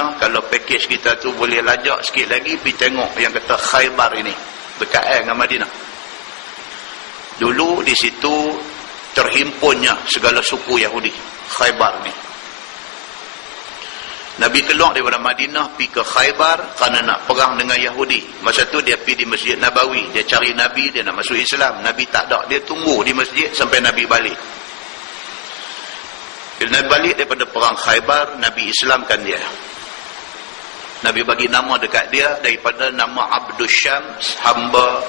Madinah, kalau pakej kita tu boleh lajak sikit lagi, pergi tengok yang kata Khaybar ini, dekat dengan Madinah. Dulu di situ terhimpunnya segala suku Yahudi, Khaybar ni. Nabi keluar daripada Madinah pergi ke Khaybar kerana nak perang dengan Yahudi. Masa tu dia pergi di Masjid Nabawi, dia cari Nabi, dia nak masuk Islam. Nabi tak ada, dia tunggu di masjid sampai Nabi balik. Bila Nabi balik daripada perang Khaybar, Nabi Islamkan dia. Nabi bagi nama dekat dia daripada nama Abdul Syams, hamba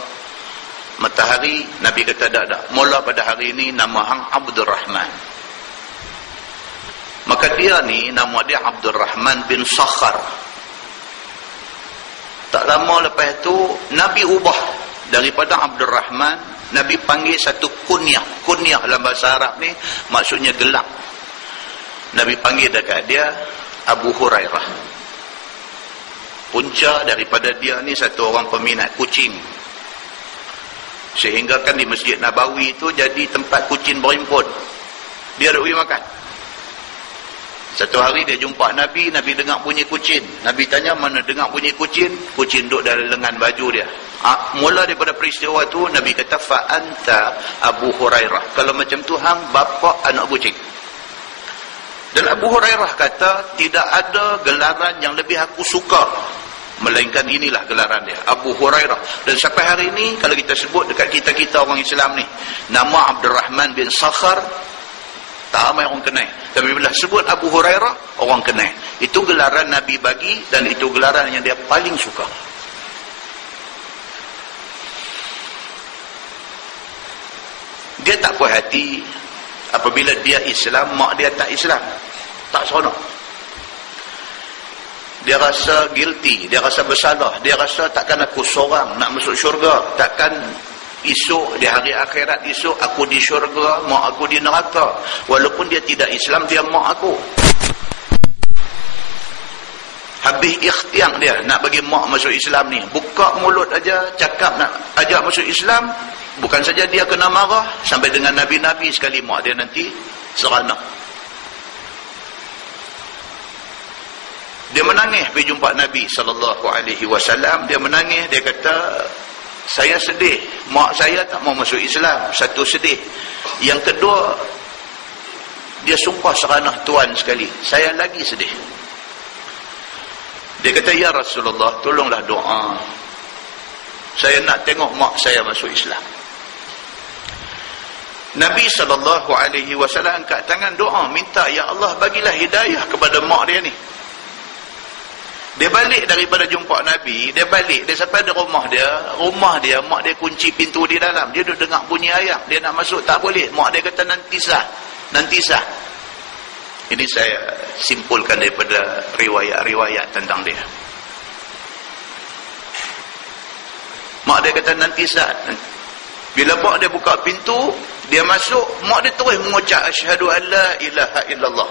matahari. Nabi kata tak. Mula pada hari ini nama hang Abdul Rahman. Maka dia ni nama dia Abdul Rahman bin Sakhar. Tak lama lepas tu Nabi ubah daripada Abdul Rahman, Nabi panggil satu kunyah. Kunyah dalam bahasa Arab ni maksudnya gelar. Nabi panggil dekat dia Abu Hurairah. Punca daripada dia ni satu orang peminat kucing. Sehingga kan di Masjid Nabawi tu jadi tempat kucing berhimpun. Dia duk pergi makan. Satu hari dia jumpa Nabi, Nabi dengar bunyi kucing. Nabi tanya, mana dengar bunyi kucing? Kucing duduk dalam lengan baju dia. Mula daripada peristiwa tu, Nabi kata, Fa'anta Abu Hurairah. Kalau macam tu, hang bapa anak kucing. Dan Abu Hurairah kata, tidak ada gelaran yang lebih aku suka, melainkan inilah gelaran dia, Abu Hurairah. Dan sampai hari ini, kalau kita sebut dekat kita-kita orang Islam ni, nama Abdul Rahman bin Sakhar, tak ramai orang kenal. Tapi bila sebut Abu Hurairah, orang kenal. Itu gelaran Nabi bagi, dan itu gelaran yang dia paling suka. Dia tak puas hati apabila dia Islam, mak dia tak Islam. Tak seronok. Dia rasa guilty, dia rasa bersalah, dia rasa takkan aku seorang nak masuk syurga, takkan esok di hari akhirat esok aku di syurga, mak aku di neraka. Walaupun dia tidak Islam, dia mak aku. Habis ikhtiar dia nak bagi mak masuk Islam ni, buka mulut aja cakap nak ajak masuk Islam. Bukan saja dia kena marah, sampai dengan Nabi-Nabi sekali mak dia nanti seronok. Dia menangis pergi jumpa Nabi SAW. Dia menangis, dia kata, saya sedih, mak saya tak mau masuk Islam. Satu sedih. Yang kedua, dia sumpah seranah Tuhan sekali. Saya lagi sedih. Dia kata, ya Rasulullah, tolonglah doa. Saya nak tengok mak saya masuk Islam. Nabi SAW angkat tangan doa, minta, ya Allah bagilah hidayah kepada mak dia ni. Dia balik daripada jumpa Nabi, dia balik, dia sampai di rumah dia, mak dia kunci pintu di dalam. Dia duduk dengar bunyi ayam, dia nak masuk tak boleh. Mak dia kata nanti sah. Ini saya simpulkan daripada riwayat-riwayat tentang dia. Mak dia kata nanti sah. Bila mak dia buka pintu, dia masuk, mak dia terus mengucap asyhadu an la ilaha illallah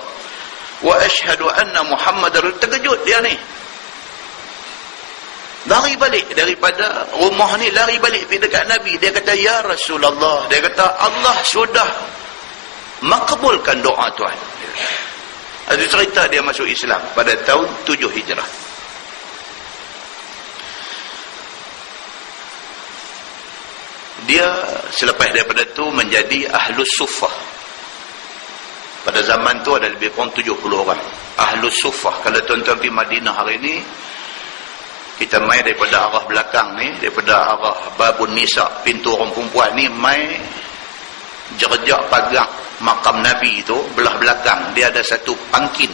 wa asyhadu anna Muhammadar. Terkejut dia ni. Lari balik daripada rumah ni, lari balik pergi dekat Nabi. Dia kata, ya Rasulullah, dia kata, Allah sudah makbulkan doa Tuhan. Ada cerita dia masuk Islam pada tahun 7 Hijrah. Dia selepas daripada tu menjadi Ahlus Suffah. Pada zaman tu ada lebih kurang 70 orang Ahlus Suffah. Kalau tuan-tuan pergi Madinah hari ni, kita mai daripada arah belakang ni, daripada arah Babun Nisa, pintu orang perempuan ni, mai jerjak pagar makam Nabi tu, belah belakang dia ada satu pangkin.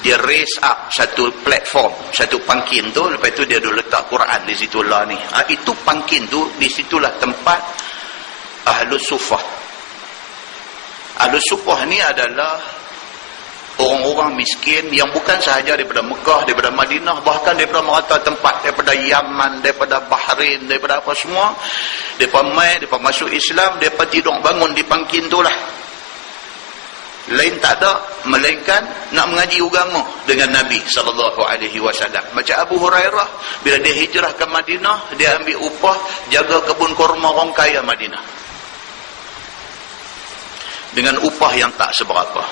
Dia raise up satu platform, satu pangkin tu, lepas tu dia duk letak Quran di situ lah ni. Itu pangkin tu, di situlah tempat Ahlus Suffah. Ahlus Suffah ni adalah orang-orang miskin yang bukan sahaja daripada Mekah, daripada Madinah, bahkan daripada merata tempat, daripada Yaman, daripada Bahrain, daripada apa semua. Mereka mai, mereka masuk Islam, mereka tidur bangun di pangkin tu lah. Lain tak ada, melainkan nak mengaji agama dengan Nabi SAW. Macam Abu Hurairah, bila dia hijrah ke Madinah, dia ambil upah jaga kebun kurma orang kaya Madinah. Dengan upah yang tak seberapa.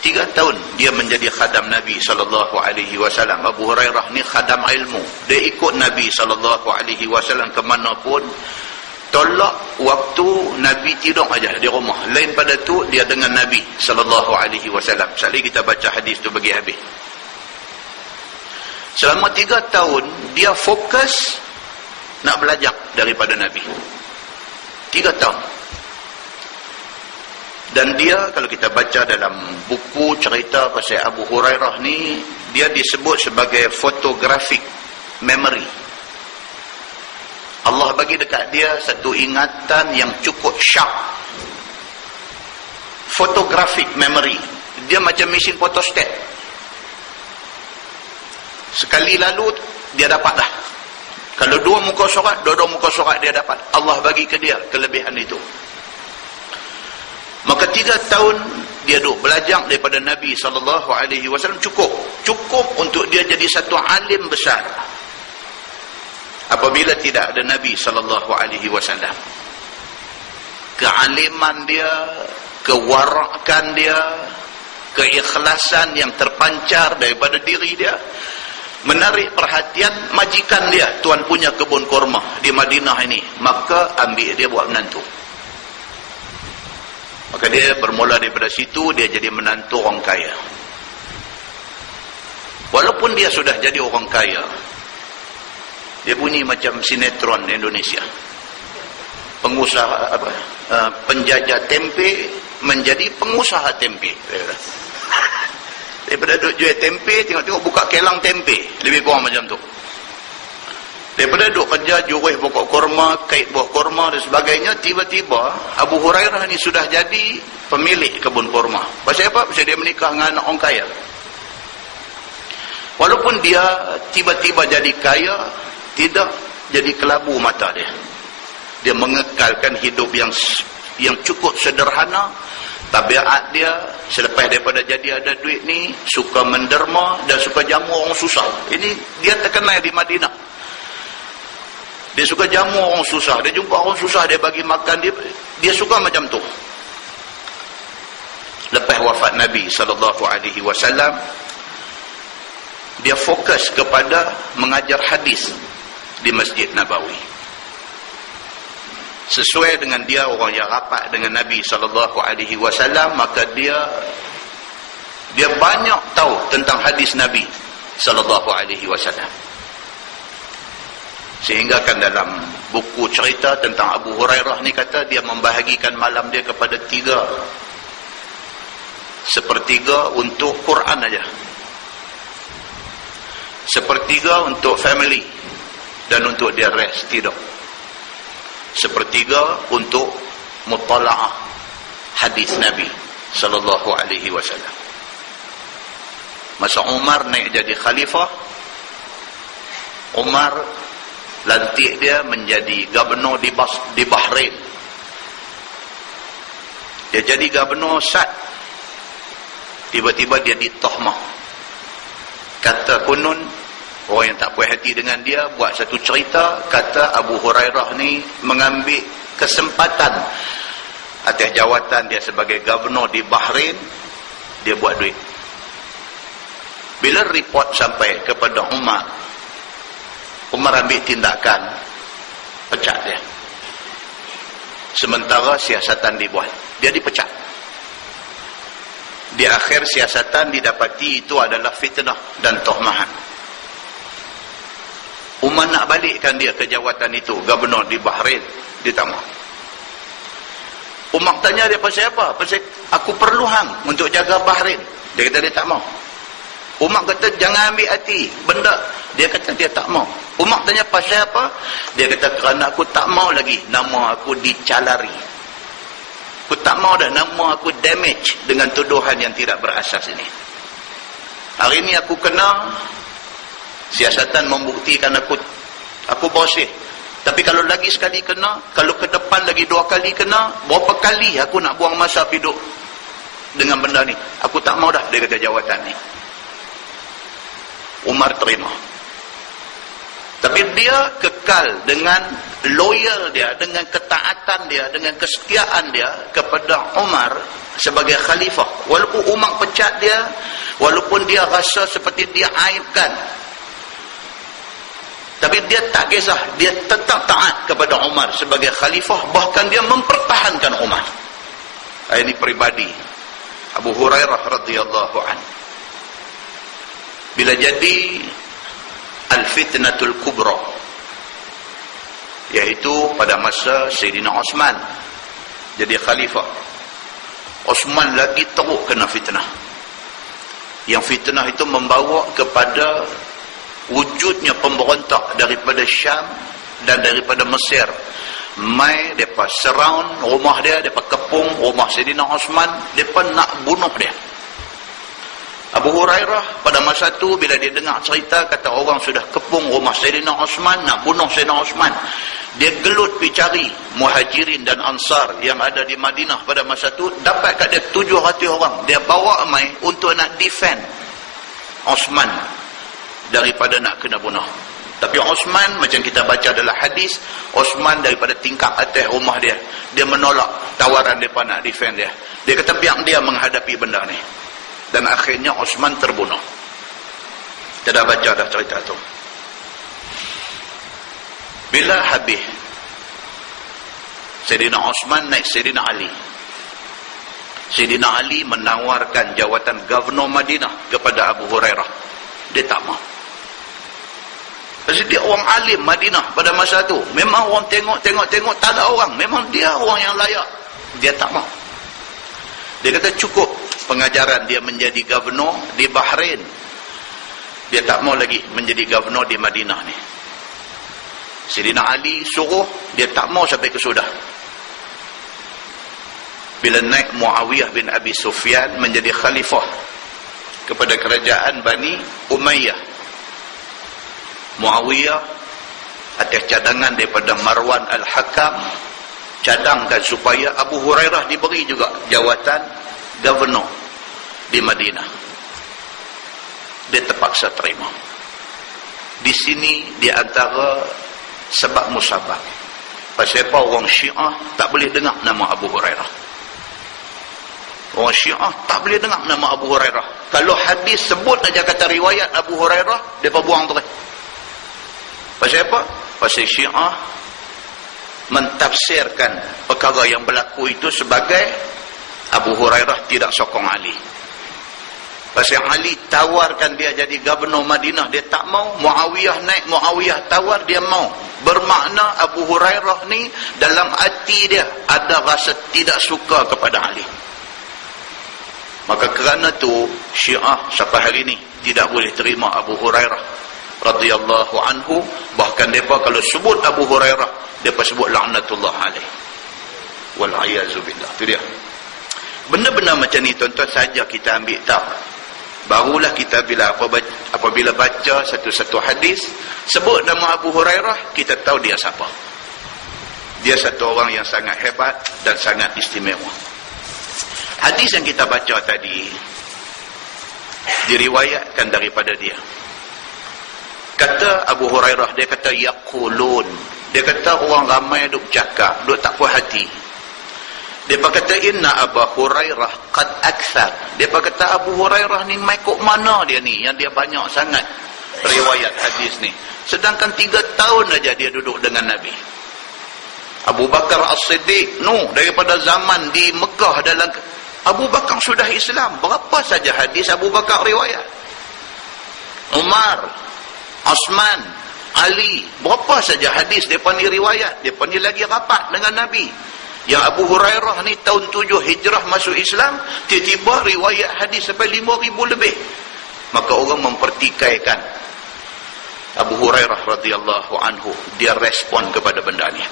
3 tahun dia menjadi khadam Nabi SAW. Abu Hurairah ni khadam ilmu. Dia ikut Nabi SAW ke mana pun. Tolak waktu Nabi tidur aja di rumah. Lain pada tu dia dengan Nabi SAW. Sekali kita baca hadis tu bagi habis. Selama 3 tahun dia fokus nak belajar daripada Nabi. 3 tahun. Dan dia, kalau kita baca dalam buku cerita pasal Abu Hurairah ni, dia disebut sebagai photographic memory. Allah bagi dekat dia satu ingatan yang cukup sharp. Photographic memory. Dia macam mesin photostat. Sekali lalu dia dapat dah. Kalau 2 muka surat, 2 muka surat dia dapat. Allah bagi ke dia kelebihan itu. Maka 3 tahun dia duk belajar daripada Nabi SAW cukup untuk dia jadi satu alim besar. Apabila tidak ada Nabi SAW, kealiman dia, kewarakan dia, keikhlasan yang terpancar daripada diri dia menarik perhatian majikan dia, tuan punya kebun kurma di Madinah ini. Maka ambil dia buat menantu. Maka dia bermula daripada situ, dia jadi menantu orang kaya. Walaupun dia sudah jadi orang kaya, dia bunyi macam sinetron Indonesia. Pengusaha penjajah tempe menjadi pengusaha tempe. Daripada duk jual tempe, tengok-tengok buka kelang tempe. Lebih kurang macam tu. Daripada duk kerja jual pokok kurma, kait buah kurma dan sebagainya, tiba-tiba Abu Hurairah ni sudah jadi pemilik kebun kurma. Pasal apa? Pasal dia menikah dengan anak orang kaya. Walaupun dia tiba-tiba jadi kaya, tidak jadi kelabu mata dia. Dia mengekalkan hidup yang cukup sederhana. Tabiat dia selepas daripada jadi ada duit ni, suka menderma dan suka jamu orang susah. Ini dia terkenal di Madinah. Dia suka jamu orang susah. Dia jumpa orang susah, dia bagi makan. Dia suka macam tu. Lepas wafat Nabi SAW, dia fokus kepada mengajar hadis di Masjid Nabawi. Sesuai dengan dia orang yang rapat dengan Nabi SAW, maka dia banyak tahu tentang hadis Nabi SAW. Sehingga kan dalam buku cerita tentang Abu Hurairah ni kata dia membahagikan malam dia kepada 3. Sepertiga untuk Quran aja. Sepertiga untuk family dan untuk dia rest tidur. Sepertiga untuk mutala'ah hadis Nabi SAW. Masa Umar naik jadi khalifah, Umar lantik dia menjadi gubernur di Bahrain. Dia jadi gubernur Sad. Tiba-tiba dia ditahmah. Kata konon, orang yang tak puas hati dengan dia buat satu cerita, kata Abu Hurairah ni mengambil kesempatan atas jawatan dia sebagai gubernur di Bahrain, dia buat duit. Bila report sampai kepada Umar, Umar ambil tindakan, pecat dia. Sementara siasatan dibuat, dia dipecat. Di akhir siasatan didapati itu adalah fitnah dan tohmahan. Umar nak balikkan dia ke jawatan itu, gubernur di Bahrain, dia tak mau. Umar tanya dia pasal apa? Pasal aku perlu hang untuk jaga Bahrain. Dia kata dia tak mau. Umar kata jangan ambil hati benda. Dia kata dia tak mau. Umar tanya pasal apa? Dia kata kerana aku tak mau lagi nama aku dicalari. Aku tak mau dah nama aku damage dengan tuduhan yang tidak berasas ini. Hari ini aku kena, siasatan membuktikan aku bersih. Tapi kalau lagi sekali kena, kalau ke depan lagi 2 kali kena, berapa kali aku nak buang masa hidup dengan benda ni? Aku tak mau dah, dia kata jawatan ni. Umar terima. Tapi dia kekal dengan loyal dia, dengan ketaatan dia, dengan kesetiaan dia kepada Umar sebagai khalifah. Walaupun Umar pecat dia, walaupun dia rasa seperti dia aibkan, tapi dia tak kisah, dia tetap taat kepada Umar sebagai khalifah, bahkan dia mempertahankan Umar. Ini peribadi Abu Hurairah radhiyallahu anhu. Bila jadi al-fitnatul kubra, yaitu pada masa Sayyidina Osman jadi khalifah, Osman lagi teruk kena fitnah. Yang fitnah itu membawa kepada wujudnya pemberontak daripada Syam dan daripada Mesir. Mai depa surround rumah dia, depa kepung rumah Sayyidina Osman, depa nak bunuh dia. Abu Hurairah pada masa tu bila dia dengar cerita kata orang sudah kepung rumah Sayyidina Osman, nak bunuh Sayyidina Osman, dia gelut pergi cari Muhajirin dan Ansar yang ada di Madinah pada masa tu, dapat kat dia 700 orang. Dia bawa mai untuk nak defend Osman daripada nak kena bunuh. Tapi Osman, macam kita baca dalam hadis, Osman daripada tingkap atas rumah dia, dia menolak tawaran mereka nak defend dia. Dia kata biar dia menghadapi benda ni. Dan akhirnya Osman terbunuh. Kita dah baca dah cerita tu. Bila habis Sayyidina Osman naik Sayyidina Ali, Sayyidina Ali menawarkan jawatan Gubernur Madinah kepada Abu Hurairah. Dia tak mahu. Pasal dia orang alim Madinah pada masa tu. Memang orang tengok tak ada orang. Memang dia orang yang layak. Dia tak mahu. Dia kata cukup pengajaran dia menjadi gubernur di Bahrain. Dia tak mahu lagi menjadi gubernur di Madinah ni. Sayyidina Ali suruh, dia tak mahu sampai ke Sudah. Bila naik Muawiyah bin Abi Sufyan menjadi khalifah kepada kerajaan Bani Umayyah, Muawiyah atas cadangan daripada Marwan Al-Hakam cadangkan supaya Abu Hurairah diberi juga jawatan gubernur di Madinah. Dia terpaksa terima. Di sini di antara sebab musabab. Pasal apa orang Syiah tak boleh dengar nama Abu Hurairah. Orang Syiah tak boleh dengar nama Abu Hurairah. Kalau hadis sebut aja kata riwayat Abu Hurairah, mereka buang terus. Pasal apa? Pasal Syiah mentafsirkan perkara yang berlaku itu sebagai Abu Hurairah tidak sokong Ali. Pasal Ali tawarkan dia jadi gubernur Madinah, dia tak mau. Muawiyah naik, Muawiyah tawar, dia mau. Bermakna Abu Hurairah ni dalam hati dia ada rasa tidak suka kepada Ali. Maka kerana tu Syiah sampai hari ni tidak boleh terima Abu Hurairah radhiyallahu anhu. Bahkan mereka kalau sebut Abu Hurairah, mereka sebut laknatullah alaih. Wal'ayazubillah. Itu dia. Benda-benda macam ni tuan-tuan saja kita ambil tahu. Barulah kita apabila baca satu-satu hadis sebut nama Abu Hurairah, kita tahu dia siapa. Dia satu orang yang sangat hebat dan sangat istimewa. Hadis yang kita baca tadi diriwayatkan daripada dia. Kata Abu Hurairah, dia kata yaqulun. Dia kata orang ramai duk cakap, duk tak puas hati. Dia kata inna Abu Hurairah qad akthar. Dia kata Abu Hurairah ni mai kok mana dia ni yang dia banyak sangat riwayat hadis ni. Sedangkan 3 tahun aja dia duduk dengan Nabi. Abu Bakar As-Siddiq daripada zaman di Mekah dalam Abu Bakar sudah Islam, berapa saja hadis Abu Bakar riwayat. Umar, Osman, Ali, berapa saja hadis mereka ni riwayat. Mereka ni lagi rapat dengan Nabi. Yang Abu Hurairah ni tahun 7 Hijrah masuk Islam, tiba-tiba riwayat hadis sampai 5,000 lebih. Maka orang mempertikaikan Abu Hurairah radhiyallahu anhu. Dia respon kepada benda ni.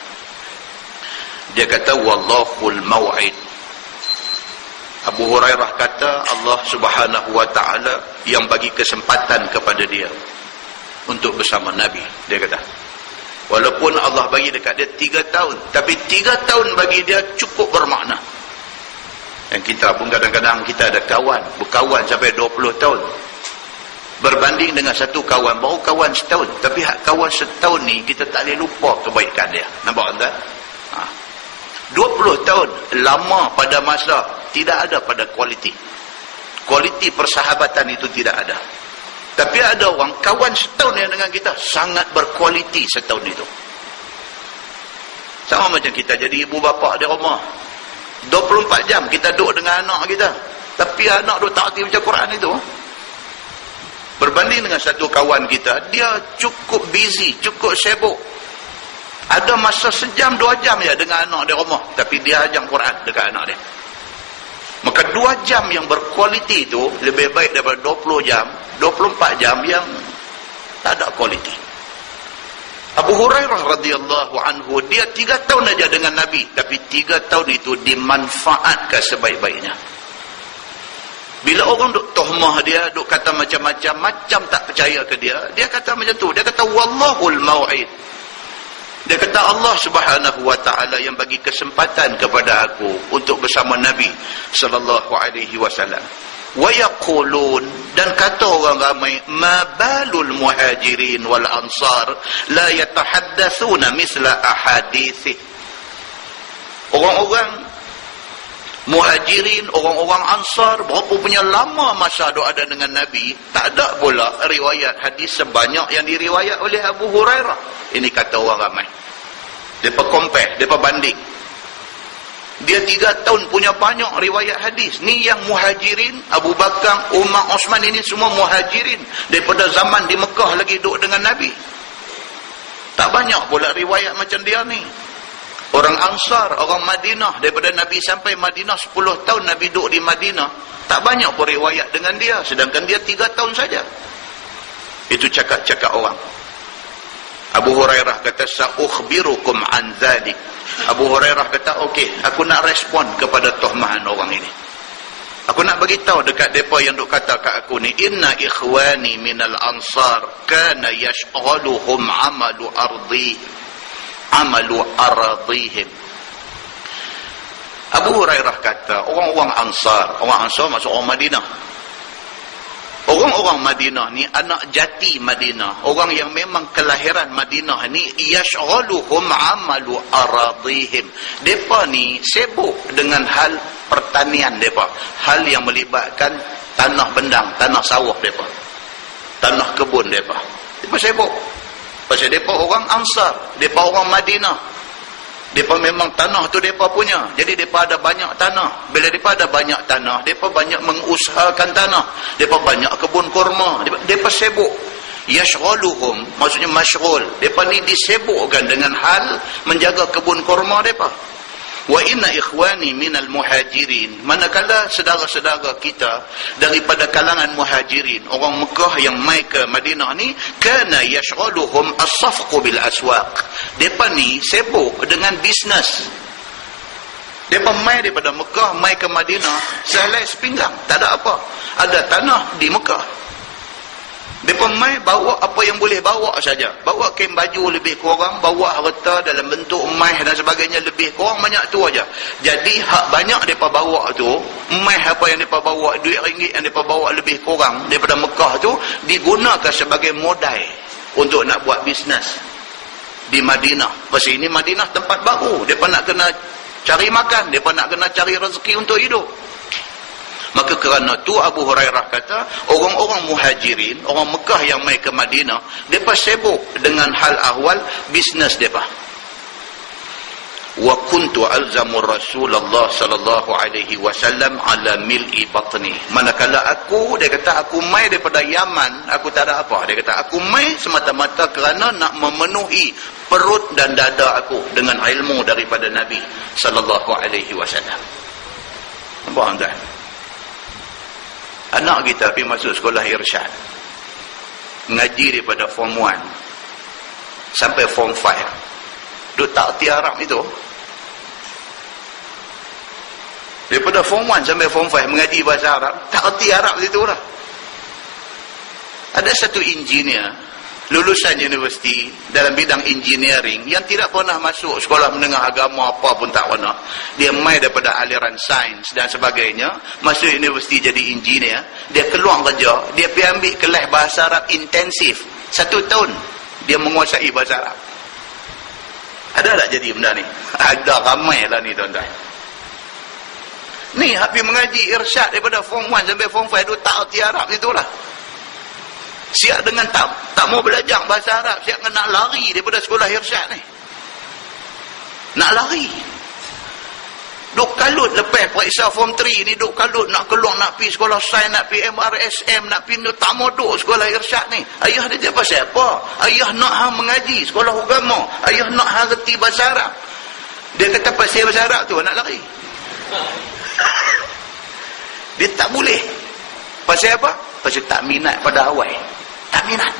Dia kata wallahul mau'id. Abu Hurairah kata Allah Subhanahu wa taala yang bagi kesempatan kepada dia untuk bersama Nabi. Dia kata walaupun Allah bagi dekat dia 3 tahun, tapi 3 tahun bagi dia cukup bermakna. Dan kita pun kadang-kadang kita ada kawan, berkawan sampai 20 tahun. Berbanding dengan satu kawan, baru kawan setahun. Tapi kawan setahun ni kita tak boleh lupa kebaikan dia. Nampak tak? 20 tahun lama pada masa tidak ada pada kualiti. Kualiti persahabatan itu tidak ada. Tapi ada orang kawan setahun yang dengan kita sangat berkualiti setahun itu. Sama macam kita jadi ibu bapa di rumah. 24 jam kita duduk dengan anak kita. Tapi anak duduk tak hati baca Quran itu. Berbanding dengan satu kawan kita, dia cukup busy, cukup sibuk. Ada masa sejam, 2 jam ya dengan anak di rumah. Tapi dia ajang Quran dekat anak dia. Maka 2 jam yang berkualiti itu lebih baik daripada 20 jam, 24 jam yang tak ada kualiti. Abu Hurairah radhiyallahu anhu, dia 3 tahun aja dengan Nabi. Tapi 3 tahun itu dimanfaatkan sebaik-baiknya. Bila orang duk tohmah dia, duk kata macam-macam, macam tak percaya ke dia, dia kata macam tu. Dia kata, Wallahul mau'id. Dia kata, Allah subhanahu wa ta'ala yang bagi kesempatan kepada aku untuk bersama Nabi sallallahu alaihi wasallam. Wa yaqulun, dan kata orang ramai, ma balul muhajirin wal ansar la yatahaddatsuna misla ahadithi. Orang-orang Muhajirin, orang-orang Ansar, berapa punya lama masa dok ada dengan Nabi, tak ada pula riwayat hadis sebanyak yang diriwayat oleh Abu Hurairah. Ini kata orang ramai. Depa compare, depa banding. Dia 3 tahun punya banyak riwayat hadis. Ni yang Muhajirin, Abu Bakar, Umar, Osman, ini semua Muhajirin. Daripada zaman di Mekah lagi duduk dengan Nabi. Tak banyak pula riwayat macam dia ni. Orang Ansar, orang Madinah, daripada Nabi sampai Madinah 10 tahun Nabi duduk di Madinah, tak banyak pun riwayat dengan dia, sedangkan dia 3 tahun saja. Itu cakap-cakap orang. Abu Hurairah kata, sa'ukhbirukum an dzalik. Abu Hurairah kata, okey, aku nak respon kepada tohmahan orang ini. Aku nak bagi tahu dekat depa yang duk kata kat aku ni, inna ikhwani minal ansar kana yashghaluhum amalu aradihim. Abu Hurairah kata, orang-orang Ansar maksud orang Madinah. Orang-orang Madinah ni anak jati Madinah, orang yang memang kelahiran Madinah ni, yashghaluhum amalu aradihim. Depa ni sibuk dengan hal pertanian depa, hal yang melibatkan tanah bendang, tanah sawah depa, tanah kebun depa. Depa sibuk. Pasal mereka orang Ansar, mereka orang Madinah. Mereka memang tanah tu mereka punya. Jadi mereka ada banyak tanah. Bila mereka ada banyak tanah, mereka banyak mengusahakan tanah. Mereka banyak kebun kurma. Mereka sibuk. Yashghaluhum, maksudnya masyghul. Mereka ni disibukkan dengan hal menjaga kebun kurma mereka. Wa inna ikhwani minal muhajirin, manakala saudara-saudara kita daripada kalangan muhajirin, orang Mekah yang mai ke Madinah ni, kana yashghaluhum as-safqu bil aswaq. Depa ni sibuk dengan bisnes. Depa mai daripada Mekah mai ke Madinah sehelai sepinggang, tak ada apa. Ada tanah di Mekah. Mereka mai bawa apa yang boleh bawa saja. Bawa kain baju lebih kurang, bawa harta dalam bentuk emas dan sebagainya lebih kurang, banyak tu aja. Jadi hak banyak mereka bawa tu, emas apa yang mereka bawa, duit ringgit yang mereka bawa lebih kurang daripada Mekah tu, digunakan sebagai modal untuk nak buat bisnes di Madinah. Pasal ini Madinah tempat baru, mereka nak kena cari makan, mereka nak kena cari rezeki untuk hidup. Maka kerana tu Abu Hurairah kata, orang-orang muhajirin, orang Mekah yang mai ke Madinah, mereka sibuk dengan hal ahwal bisnes mereka. Wa kuntu alzamu Rasulullah sallallahu alaihi wasallam ala mil'i batni. Manakala aku, dia kata aku mai daripada Yaman, aku tak ada apa. Dia kata aku mai semata-mata kerana nak memenuhi perut dan dada aku dengan ilmu daripada Nabi sallallahu alaihi wasallam. Nampak tak? Anak kita pergi masuk sekolah irsyad, ngaji daripada form 1 sampai form 5, duk tak erti Arab itu. Daripada form 1 sampai form 5 mengaji bahasa Arab, tak erti Arab itu lah. Ada satu engineer lulusan universiti dalam bidang engineering yang tidak pernah masuk sekolah menengah agama apa pun tak pernah. Dia mai daripada aliran sains dan sebagainya, masuk universiti jadi engineer, dia keluar kerja, dia pergi ambil kelas bahasa Arab intensif 1 tahun, dia menguasai bahasa Arab. Ada tak jadi benda ni? Ada, ramai lah ni tuan-tuan. Ni habis mengaji irsyad daripada form 1 sampai form 5 tu tak erti Arab itulah. Siap dengan tak mau belajar bahasa Arab, siap nak lari daripada sekolah irsyad ni. Nak lari. Duk kalut lepas periksa form 3 ni, duk kalut nak keluar, nak pergi sekolah sains, nak pergi MRSM, nak pergi, tak mau duk sekolah irsyad ni. Ayah dia pasal apa? Ayah nak hang mengaji sekolah agama, ayah nak hang reti bahasa Arab. Dia kata pasal bahasa Arab tu nak lari. Dia tak boleh. Pasal apa? Pasal tak minat pada awal. Tak minat.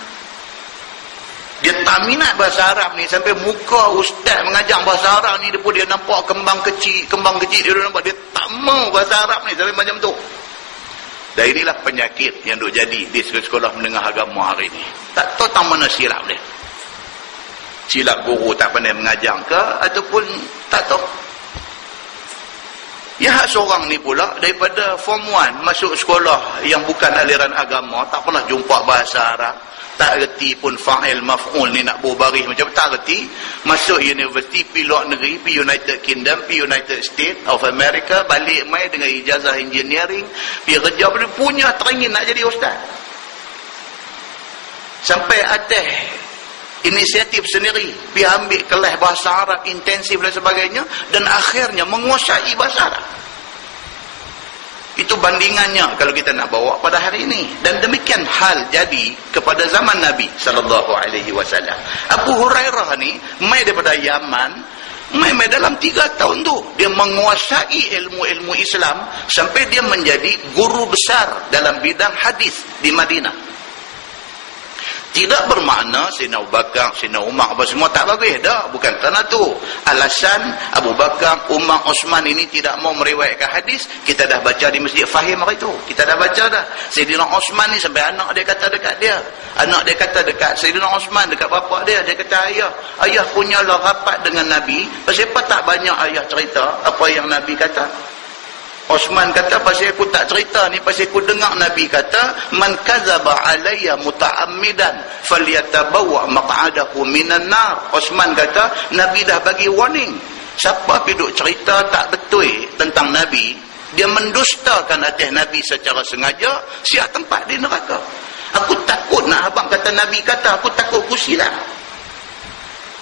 Dia tak minat bahasa Arab ni, sampai muka ustaz mengajar bahasa Arab ni dia nampak kembang kecil dia nampak, dia tak mau bahasa Arab ni sampai macam tu. Dan inilah penyakit yang duk jadi di sekolah menengah agama hari ni. Tak tahu tang mana silap dia. Silap guru tak pandai mengajar ke, ataupun tak tahu. Ya, seorang ni pula daripada form 1 masuk sekolah yang bukan aliran agama, tak pernah jumpa bahasa Arab, tak reti pun fa'il maf'ul ni nak berbaris macam tak reti, masuk universiti, pi luar negeri, pi United Kingdom, pi United States of America, balik mai dengan ijazah engineering, pi kerja, punya teringin nak jadi ustaz. Sampai atas inisiatif sendiri, pi ambil kelas bahasa Arab intensif dan sebagainya, dan akhirnya menguasai bahasa Arab. Itu bandingannya kalau kita nak bawa pada hari ini. Dan demikian hal jadi kepada zaman Nabi SAW. Abu Hurairah ni mai daripada Yaman, mai dalam 3 tahun tu dia menguasai ilmu-ilmu Islam sampai dia menjadi guru besar dalam bidang hadis di Madinah. Tidak bermakna Sayyidina Abu Bakar, Sayyidina Umar apa semua tak bagus. Dah, bukan kerana tu. Alasan Abu Bakar, Umar, Osman ini tidak mau meriwayatkan hadis, kita dah baca di Masjid Fahim hari tu. Kita dah baca dah. Sayyidina Osman ni sampai anak dia kata dekat dia. Anak dia kata dekat Sayyidina Osman, dekat bapa dia. Dia kata, ayah punyalah rapat dengan Nabi. Pasal apa tak banyak ayah cerita apa yang Nabi kata? Osman kata, pasal aku tak cerita ni, pasal aku dengar Nabi kata, man kadzaba alayya muta'ammidan falyatabawa maq'adahu minan nar. Osman kata, Nabi dah bagi warning. Siapa duduk cerita tak betul tentang Nabi, dia mendustakan atas Nabi secara sengaja, siap tempat di neraka. Aku takut nak abang kata Nabi kata, aku takut aku silap.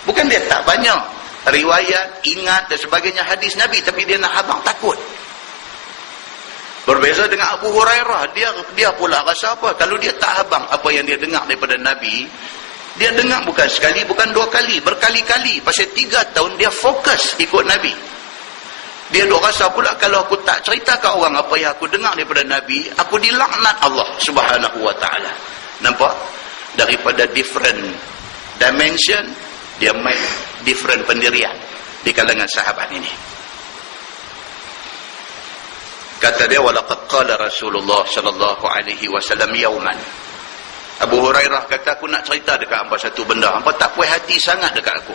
Bukan dia tak banyak riwayat, ingat dan sebagainya hadis Nabi, tapi dia nak abang takut. Berbeza dengan Abu Hurairah, dia pula rasa apa? Kalau dia tak habang apa yang dia dengar daripada Nabi, dia dengar bukan sekali, bukan 2 kali, berkali-kali. Pasal 3 tahun dia fokus ikut Nabi. Dia duk rasa pula, kalau aku tak cerita ke orang apa yang aku dengar daripada Nabi, aku dilaknat Allah Subhanahu wa ta'ala. Nampak? Daripada different dimension, dia make different pendirian di kalangan sahabat ini. Kata dia, walaqad qala Rasulullah sallallahu alaihi wasallam yauman. Abu Hurairah kata, aku nak cerita dekat hangpa satu benda, hangpa tak puas hati sangat dekat aku.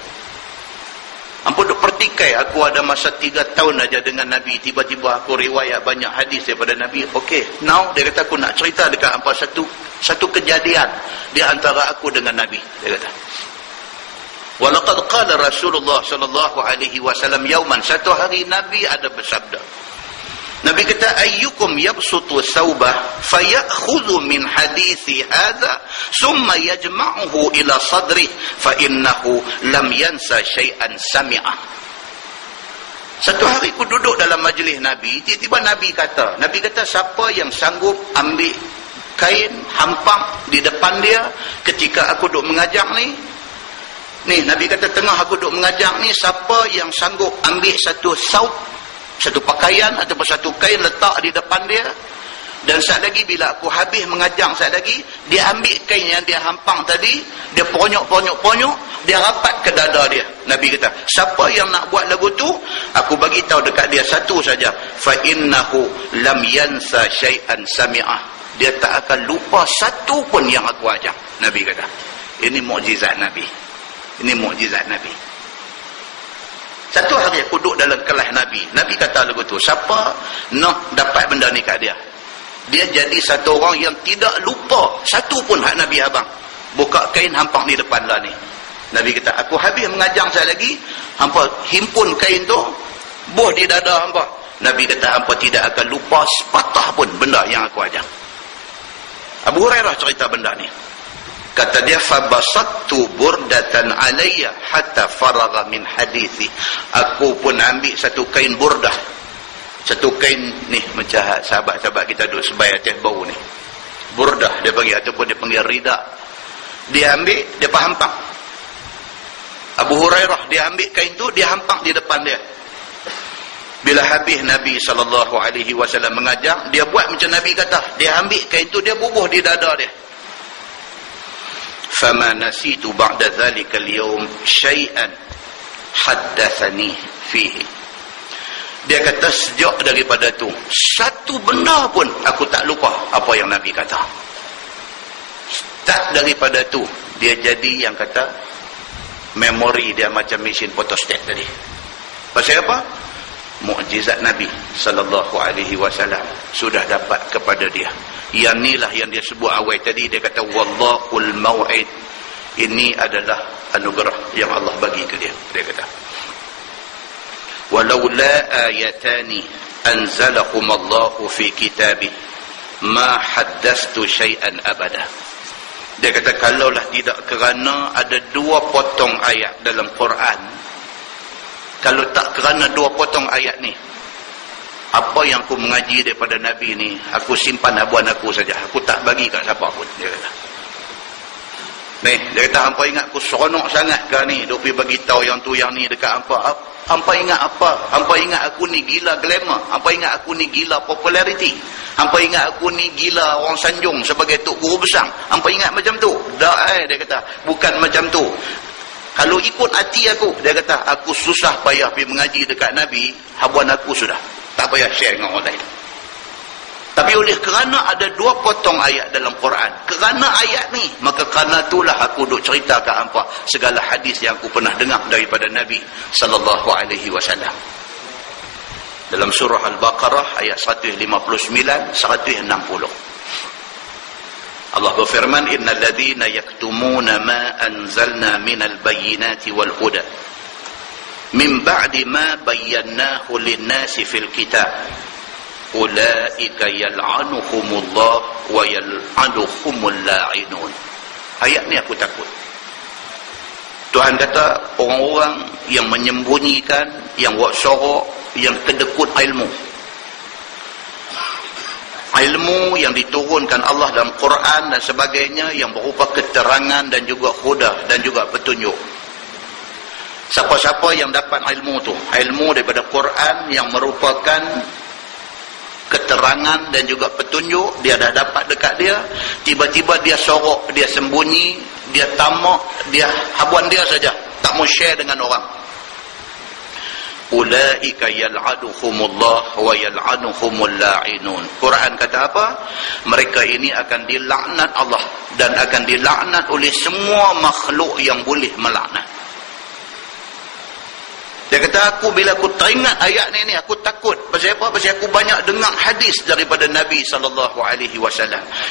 Hangpa duk pertikai aku ada masa 3 tahun aja dengan Nabi, tiba-tiba aku riwayat banyak hadis daripada Nabi. Okey, now dia kata aku nak cerita dekat hangpa satu kejadian di antara aku dengan Nabi. Dia kata, walaqad qala Rasulullah sallallahu alaihi wasallam yauman. Satu hari Nabi ada bersabda. Nabi kata, ayyukum yabsutu thawbah fayakhudhu min hadithi hadha summa yajma'uhu ila sadrih fa innahu lam yansa syai'an sami'ah. Satu hari aku duduk dalam majlis Nabi, tiba-tiba Nabi kata siapa yang sanggup ambil kain hampang di depan dia ketika aku duduk mengajar ni, Nabi kata tengah aku duduk mengajar ni, siapa yang sanggup ambil satu thawb, satu pakaian ataupun satu kain letak di depan dia, dan saat lagi bila aku habis mengajar, saat lagi dia ambil kain yang dia hampang tadi, dia ponyok, dia rapat ke dada dia. Nabi kata, siapa yang nak buat lagu tu, aku bagi tahu dekat dia satu saja, fa innahu lam yansa syai'an sami'ah. Dia tak akan lupa satu pun yang aku ajar. Nabi kata, ini mukjizat Nabi. Ini mukjizat Nabi. Satu hari aku duduk dalam kelas Nabi. Nabi kata lagu tu, siapa nak dapat benda ni kat dia, dia jadi satu orang yang tidak lupa satu pun hak Nabi abang. Buka kain hampang di depan lah ni. Nabi kata, aku habis mengajar saya lagi, hampa himpun kain tu, boh di dada hampa. Nabi kata hampa tidak akan lupa sepatah pun benda yang aku ajar. Abu Hurairah cerita benda ni. Kata dia, fabasattu burdatan alayya hatta faragha min hadithi. Aku pun ambil satu kain burdah. Satu kain ni macam sahabat-sahabat kita duduk sebai atas bau ni. Burdah dia panggil, ataupun dia panggil rida. Dia ambil, dia hampang. Abu Hurairah dia ambil kain tu, dia hampang di depan dia. Bila habis Nabi SAW mengajar, dia buat macam Nabi kata. Dia ambil kain tu, dia bubuh di dada dia. Fama nasitu ba'da dhalika al-yawm syai'an haddathani fihi. Dia kata sejak daripada tu, satu benda pun aku tak lupa apa yang Nabi kata. Start daripada tu, dia jadi yang kata memori dia macam mesin photostat tadi. Pasal apa? Mukjizat Nabi sallallahu alaihi wasallam sudah dapat kepada dia. Yang inilah yang dia sebut awal tadi, dia kata wallahul mau'id. Ini adalah anugerah yang Allah bagi ke dia. Dia kata walaula ayatani anzalahumallahu fi kitabih ma haddastu syai'an abada. Dia kata kalaulah tidak kerana ada dua potong ayat dalam Quran, kalau tak kerana dua potong ayat ni, apa yang aku mengaji daripada Nabi ni, aku simpan habuan aku saja. Aku tak bagi kat siapa pun. Dia kata. Ni, dia kata, hampa ingat aku seronok sangat ke ni, duk pergi bagi tahu yang tu, yang ni dekat hampa. Hampa ingat apa? Hampa ingat aku ni gila glamour. Hampa ingat aku ni gila populariti. Hampa ingat aku ni gila orang sanjung sebagai tok guru besar. Hampa ingat macam tu? Tak, dia kata. Bukan macam tu. Kalau ikut hati aku, dia kata, aku susah payah pergi mengaji dekat Nabi, habuan aku sudah. Tak payah share dengan orang lain. Tapi oleh kerana ada dua potong ayat dalam Quran, kerana ayat ni, maka kerana itulah aku duk cerita kat hampa segala hadis yang aku pernah dengar daripada Nabi sallallahu alaihi wasallam. Dalam surah Al-Baqarah ayat 159 160. Allah berfirman, innal ladzina yaktumuna ma anzalna minal bayyinati wal huda min ba'di ma bayyanahu lin-nasi fil kitab ulaika yal'anuhumullah wa yal'anuhumul la'inun. Ayat ni aku takut. Tuhan kata orang-orang yang menyembunyikan, yang buat sorok, yang kedekut ilmu yang diturunkan Allah dalam Quran dan sebagainya, yang berupa keterangan dan juga huda dan juga petunjuk. Siapa-siapa yang dapat ilmu tu, ilmu daripada Quran yang merupakan keterangan dan juga petunjuk, dia dah dapat dekat dia, tiba-tiba dia sorok, dia sembunyi, dia tamak, dia habuan dia saja, tak mau share dengan orang. Ulaika yal'anuhumullah wa yal'anuhumul la'inun. Quran kata apa? Mereka ini akan dilaknat Allah dan akan dilaknat oleh semua makhluk yang boleh melaknat. Dia kata, aku bila aku teringat ayat ni aku takut. Pasal apa? Pasal aku banyak dengar hadis daripada Nabi SAW.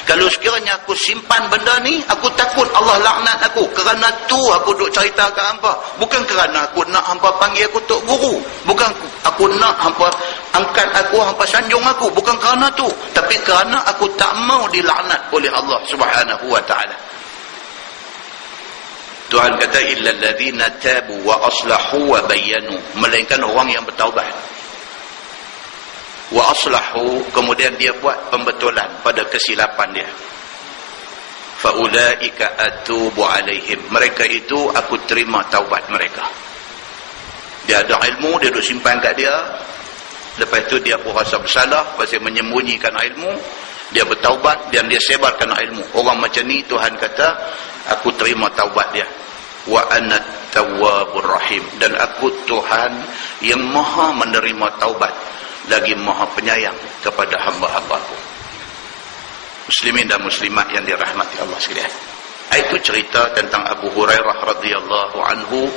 Kalau sekiranya aku simpan benda ni, aku takut Allah laknat aku. Kerana tu aku duk cerita ke hampa. Bukan kerana aku nak hampa panggil aku tok guru. Bukan aku nak hampa angkat aku, hampa sanjung aku. Bukan kerana tu. Tapi kerana aku tak mau dilaknat oleh Allah Subhanahu wa ta'ala. Tuhan kata illal ladzina tabu wa aslahu wa bayyanu, melainkan orang yang bertaubat. Wa aslahu, kemudian dia buat pembetulan pada kesilapan dia. Fa ulaika atubu alaihim, mereka itu aku terima taubat mereka. Dia ada ilmu, dia duk simpan kat dia. Lepas tu dia pun rasa bersalah pasal menyembunyikan ilmu. Dia bertaubat dan dia sebarkan ilmu. Orang macam ni Tuhan kata aku terima taubat dia. Wa ana tawwabur rahim, dan aku Tuhan yang maha menerima taubat lagi maha penyayang kepada hamba-hambaku. Muslimin dan muslimat yang dirahmati Allah sekalian. Itu cerita tentang Abu Hurairah radhiyallahu anhu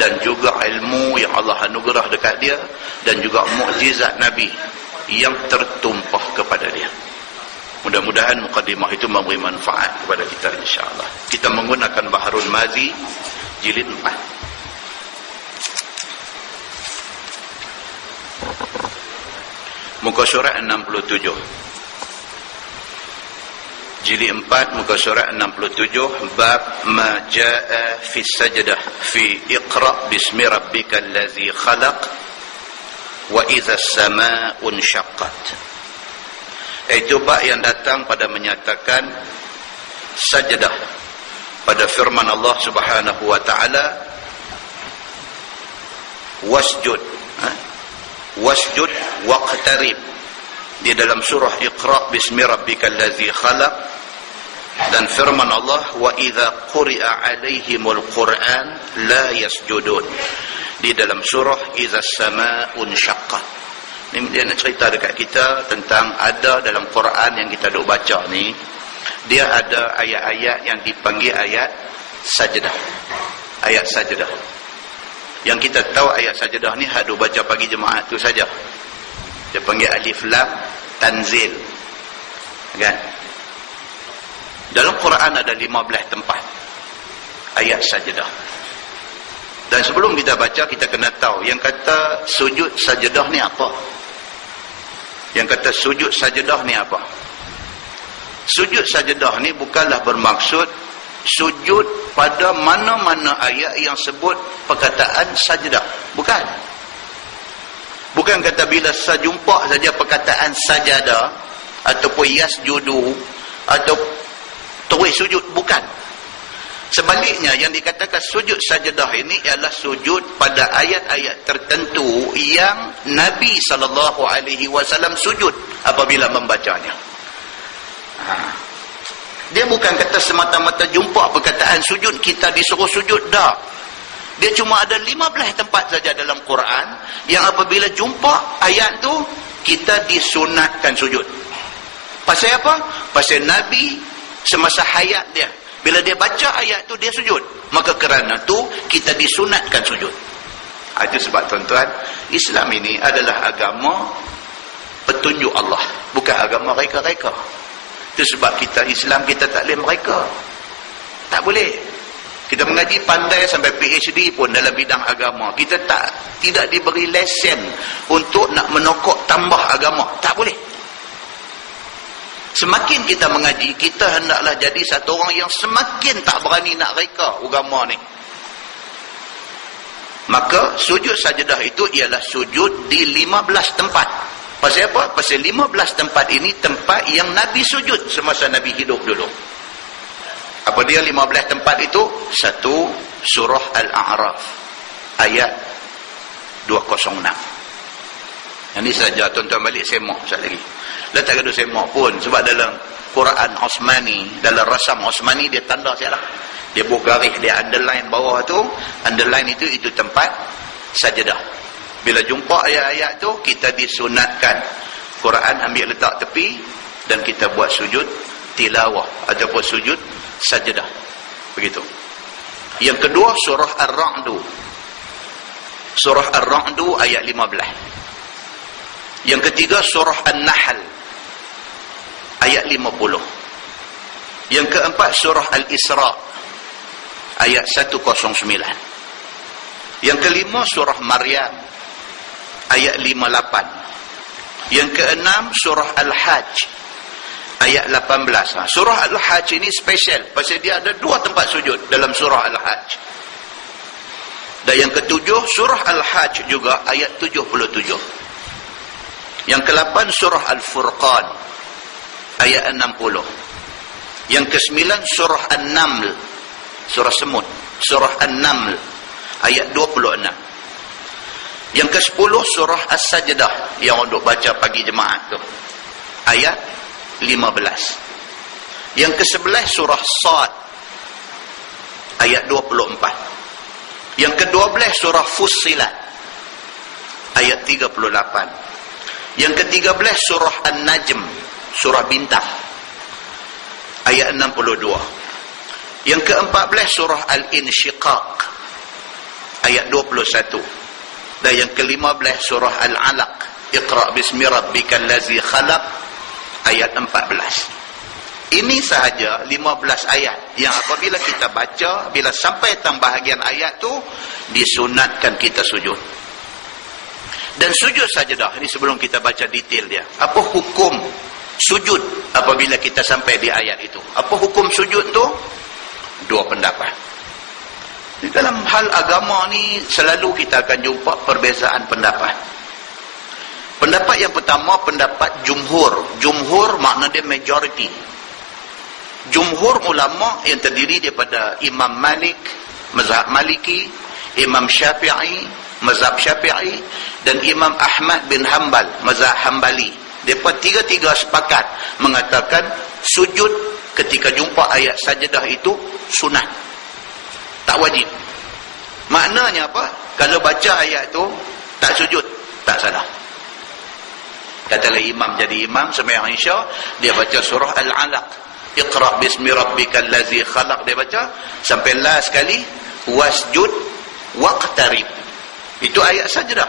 dan juga ilmu yang Allah anugerah dekat dia dan juga mukjizat Nabi yang tertumpah kepada dia. Mudah-mudahan mukadimah itu memberi manfaat kepada kita insya-Allah. Kita menggunakan Bahrul Mazi jilid 4. muka surat 67. Jilid 4 muka surat 67, bab ma jaa fi sajdah fi iqra bismi rabbikal ladzi khalaq wa idza as-samaa'u inshaqqat. Itu bab yang datang pada menyatakan sajdah pada firman Allah Subhanahu wa taala, wasjud wasjud waqtarib, di dalam surah Iqra bismi rabbikal ladzi khalaq, dan firman Allah wa idza quri'a alaihimul Qur'an la yasjudun, di dalam surah idza as-samaa'u inshaqqat. Ini dia nak cerita dekat kita tentang ada dalam Quran yang kita duk baca ni, dia ada ayat-ayat yang dipanggil ayat sajdah. Ayat sajdah. Yang kita tahu ayat sajdah ni hak duk baca pagi jemaah tu saja. Dia panggil alif lam tanzil. Kan? Dalam Quran ada 15 tempat ayat sajdah. Dan sebelum kita baca, kita kena tahu yang kata sujud sajdah ni apa. Yang kata sujud sajdah ni apa. Sujud sajdah ni bukanlah bermaksud sujud pada mana-mana ayat yang sebut perkataan sajdah. Bukan. Bukan kata bila saya jumpa saja perkataan sajadah ataupun yasjudu atau terus sujud. Bukan. Sebaliknya, yang dikatakan sujud sajadah ini ialah sujud pada ayat-ayat tertentu yang Nabi SAW sujud apabila membacanya. Dia bukan kata semata-mata jumpa perkataan sujud kita disuruh sujud, dah. Dia cuma ada 15 tempat saja dalam Quran yang apabila jumpa ayat tu kita disunatkan sujud. Pasal apa? Pasal Nabi semasa hayat dia, bila dia baca ayat tu dia sujud. Maka kerana tu kita disunatkan sujud. Itu sebab tuan-tuan, Islam ini adalah agama petunjuk Allah, bukan agama reka-reka. Itu sebab kita Islam, kita tak boleh mereka. Tak boleh. Kita mengaji pandai sampai PhD pun dalam bidang agama. Kita tidak diberi lesen untuk nak menokok tambah agama. Tak boleh. Semakin kita mengaji, kita hendaklah jadi satu orang yang semakin tak berani nak reka agama ni. Maka sujud sajdah itu ialah sujud di 15 tempat. Pasal apa? Pasal 15 tempat ini tempat yang Nabi sujud semasa Nabi hidup dulu. Apa dia 15 tempat itu? Satu, surah Al-A'raf ayat 206. Ini saja tuan-tuan balik semak sekali lagi. Dah tak ada semak pun, sebab dalam Quran Osmani, dalam rasam Osmani dia tanda sialah. Dia buat garis, dia underline bawah tu, underline itu tempat sajdah. Bila jumpa ayat-ayat tu, kita disunatkan Quran ambil letak tepi dan kita buat sujud tilawah ataupun sujud sajdah. Begitu. Yang kedua, surah Ar-Ra'du. Surah Ar-Ra'du ayat 15. Yang ketiga, surah An-Nahl ayat 50. Yang keempat, surah Al-Isra ayat 109. Yang kelima, surah Maryam ayat 58. Yang keenam, surah Al-Hajj ayat 18. Surah Al-Hajj ini spesial pasal dia ada 2 tempat sujud dalam surah Al-Hajj. Dan yang ketujuh, surah Al-Hajj juga ayat 77. Yang ke-8, surah Al-Furqan ayat 60. Yang ke-9, surah An-Naml, surah semut, surah An-Naml ayat 26. Yang ke-10, surah As-Sajdah yang untuk baca pagi jemaah tu ayat 15. Yang ke-11, surah Sad ayat 24. Yang ke-12, surah Fussilat ayat 38. Yang ke-13, surah An-Najm, surah bintang ayat 62. Yang ke-14, surah Al-Insyiqaq ayat 21. Dan yang ke-15, surah Al-Alaq, Iqra bismi rabbikal ladzi khalaq ayat 14. Ini sahaja 15 ayat yang apabila kita baca, bila sampai tang bahagian ayat tu disunatkan kita sujud. Dan sujud sajadah ini sebelum kita baca detail dia. Apa hukum sujud apabila kita sampai di ayat itu? Apa hukum sujud tu? Dua pendapat. Di dalam hal agama ni selalu kita akan jumpa perbezaan pendapat. Pendapat yang pertama, pendapat jumhur. Jumhur makna dia majority. Jumhur ulama yang terdiri daripada Imam Malik, mazhab Maliki, Imam Syafi'i, mazhab Syafi'i, dan Imam Ahmad bin Hanbal, mazhab Hanbali. Mereka tiga-tiga sepakat mengatakan sujud ketika jumpa ayat sajadah itu sunat, tak wajib. Maknanya apa? Kalau baca ayat itu tak sujud, tak salah. Katalah imam jadi imam sembahyang Isya, dia baca surah Al-Alaq, Iqra bismi rabbikal ladzi khalaq, dia baca sampai last sekali, wasjud waqtarib. Itu ayat sajadah.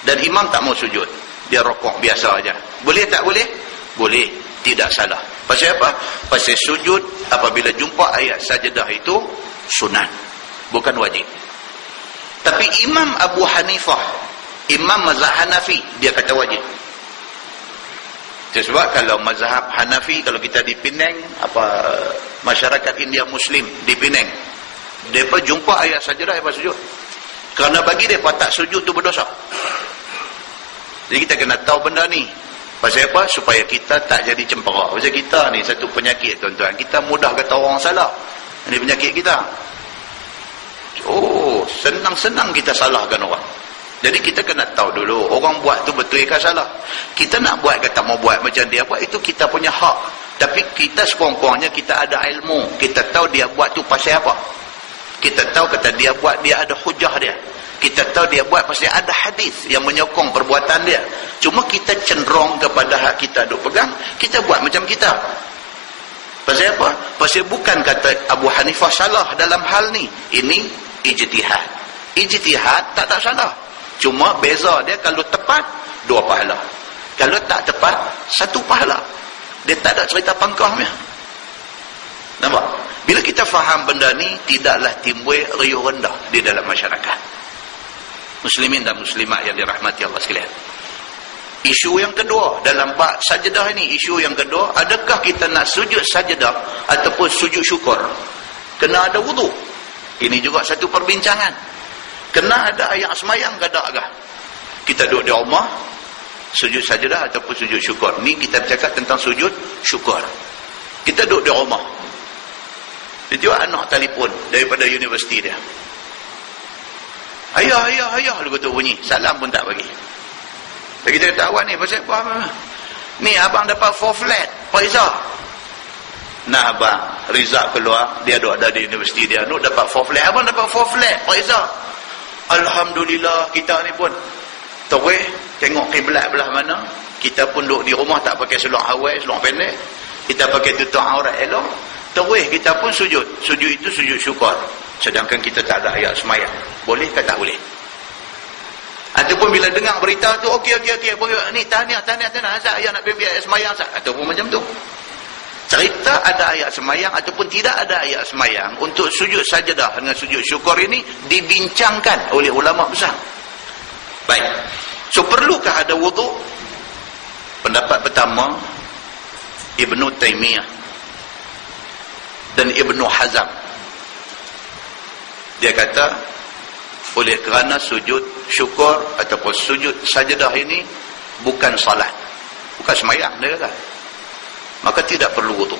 Dan imam tak mau sujud, dia rokok biasa aja. Boleh tak boleh? Boleh, tidak salah. Pasal apa? Pasal sujud apabila jumpa ayat sajadah itu sunat, bukan wajib. Tapi Imam Abu Hanifah, Imam mazhab Hanafi, dia kata wajib. Sebab kalau mazhab Hanafi, kalau kita di Penang, masyarakat India Muslim di Penang, mereka jumpa ayat sajadah, mereka sujud. Kerana bagi mereka tak sujud tu berdosa. Jadi kita kena tahu benda ni. Pasal apa? Supaya kita tak jadi cemperak. Pasal kita ni satu penyakit, tuan-tuan. Kita mudah kata orang salah. Ini penyakit kita. Oh, senang-senang kita salahkan orang. Jadi kita kena tahu dulu, orang buat tu betul ke salah. Kita nak buat ke tak mau buat macam dia buat, itu kita punya hak. Tapi kita sekurang-kurangnya kita ada ilmu. Kita tahu dia buat tu pasal apa. Kita tahu kata dia buat, dia ada hujah dia. Kita tahu dia buat pasal ada hadis yang menyokong perbuatan dia. Cuma kita cenderung kepada hak kita duk pegang, kita buat macam kita. Pasal apa? Pasal bukan kata Abu Hanifah salah dalam hal ni. Ini ijtihad. Ijtihad tak salah. Cuma beza dia, kalau tepat 2 pahala. Kalau tak tepat 1 pahala. Dia tak ada cerita pangkahnya. Nampak? Bila kita faham benda ni, tidaklah timbul riuh rendah di dalam masyarakat. Muslimin dan muslimat yang dirahmati Allah sekalian. Isu yang kedua dalam bab sajadah ini, isu yang kedua, adakah kita nak sujud sajadah ataupun sujud syukur kena ada wudu? Ini juga satu perbincangan. Kena ada ayat semayang ke tak kah? Kita duduk di rumah, sujud sajadah ataupun sujud syukur. Ni kita bercakap tentang sujud syukur. Kita duduk di rumah, dia anak telefon daripada universiti dia. Ayah, dia kata bunyi. Salam pun tak bagi. Jadi kita kata, awak ni pasal apa? Ni abang dapat 4 flat, Pak Izzah. Nah abang, result keluar, dia ada di universiti dia, dapat 4 flat. Abang dapat 4 flat, Pak Izzah. Alhamdulillah, kita ni pun terus tengok kiblat belah mana. Kita pun duduk di rumah tak pakai seluar awal, seluar pendek. Kita pakai tutup aurat elok. Terus kita pun sujud. Sujud itu sujud syukur. Sedangkan kita tak ada ayat semayang. Boleh ke tak boleh? Ataupun bila dengar berita tu, okey. Ni tahniah. Azat ayat nak pergi ayat semayang. Ataupun macam tu. Cerita ada ayat semayang ataupun tidak ada ayat semayang untuk sujud sajadah dengan sujud syukur ini dibincangkan oleh ulama besar. Baik. So perlukah ada wudu? Pendapat pertama, Ibnu Taimiyah dan Ibnu Hazm. Dia kata oleh kerana sujud syukur ataupun sujud sajadah ini bukan salat, bukan semayang, dia kata, maka tidak perlu wudu.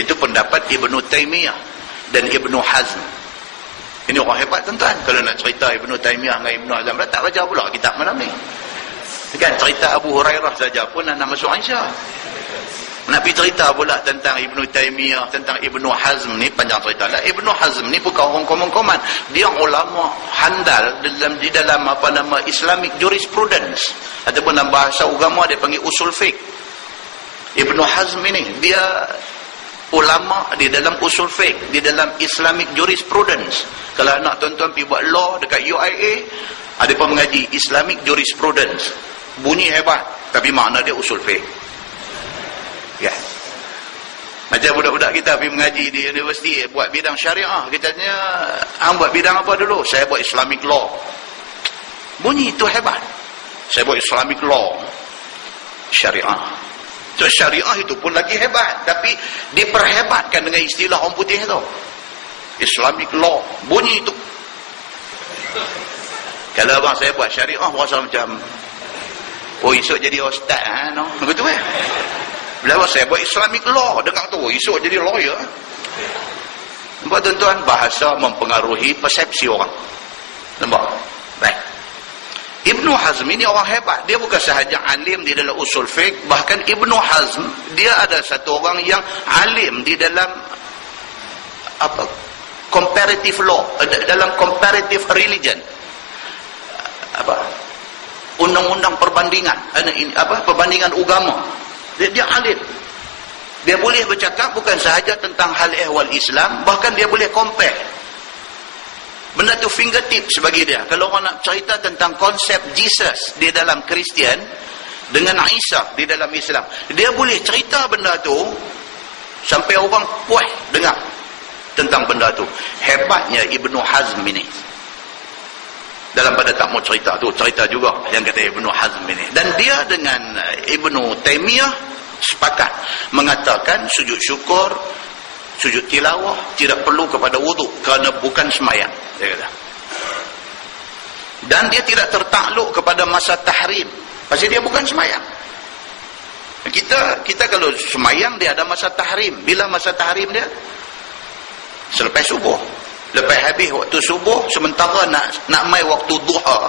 Itu pendapat Ibnu Taimiyah dan Ibnu Hazm. Ini orang hebat tuan-tuan. Kalau nak cerita Ibnu Taimiyah dengan Ibnu Hazm, tak baca pula kitab malam ni. Kan cerita Abu Hurairah saja pun nak masuk Aisyah. Nak pergi cerita pula tentang Ibnu Taimiyah, tentang Ibnu Hazm ni panjang cerita lah. Ibnu Hazm ni bukan orang komen-komen. Dia ulama handal di dalam Islamic jurisprudence, ataupun dalam bahasa agama dia panggil usul fiqh. Ibnu Hazm ini dia ulama di dalam usul fiqh, di dalam Islamic jurisprudence. Kalau anak tuan-tuan pergi buat law dekat UIA, ada pun mengaji Islamic jurisprudence. Bunyi hebat, tapi makna dia usul fiqh. Ya. Macam budak-budak kita pergi mengaji di universiti buat bidang syariah, kita tanya, buat bidang apa dulu? Saya buat Islamic law. Bunyi itu hebat. Saya buat Islamic law, syariah. So, syariah itu pun lagi hebat, tapi diperhebatkan dengan istilah orang putih itu. Islamic law, bunyi itu. Kalau abang saya buat syariah, rasa macam, oh esok jadi ustaz, no? Begitu kan? Bila saya buat Islamic law, dengar tu, esok jadi lawyer. Nampak tuan-tuan, bahasa mempengaruhi persepsi orang. Nampak? Baik. Ibnu Hazm ini orang hebat. Dia bukan sahaja alim di dalam usul fiqh, bahkan Ibnu Hazm dia ada satu orang yang alim di dalam apa? Comparative law, dalam comparative religion. Apa? Undang-undang perbandingan, perbandingan agama. Dia alim. Dia boleh bercakap bukan sahaja tentang hal ehwal Islam, bahkan dia boleh compare. Benda tu fingertips bagi dia. Kalau orang nak cerita tentang konsep Jesus di dalam Kristian dengan Isa di dalam Islam, dia boleh cerita benda tu sampai orang puas dengar tentang benda tu. Hebatnya Ibnu Hazm ini. Dalam pada tak mau cerita tu, cerita juga yang kata Ibnu Hazm ini. Dan dia dengan Ibnu Taimiyah sepakat mengatakan sujud syukur, sujud tilawah tidak perlu kepada wuduk kerana bukan semayang, dia kata. Dan dia tidak tertakluk kepada masa tahrim pasal dia bukan semayang. Kita kalau semayang dia ada masa tahrim. Bila masa tahrim dia? Selepas subuh. Lepas habis waktu subuh, sementara nak mai waktu duha,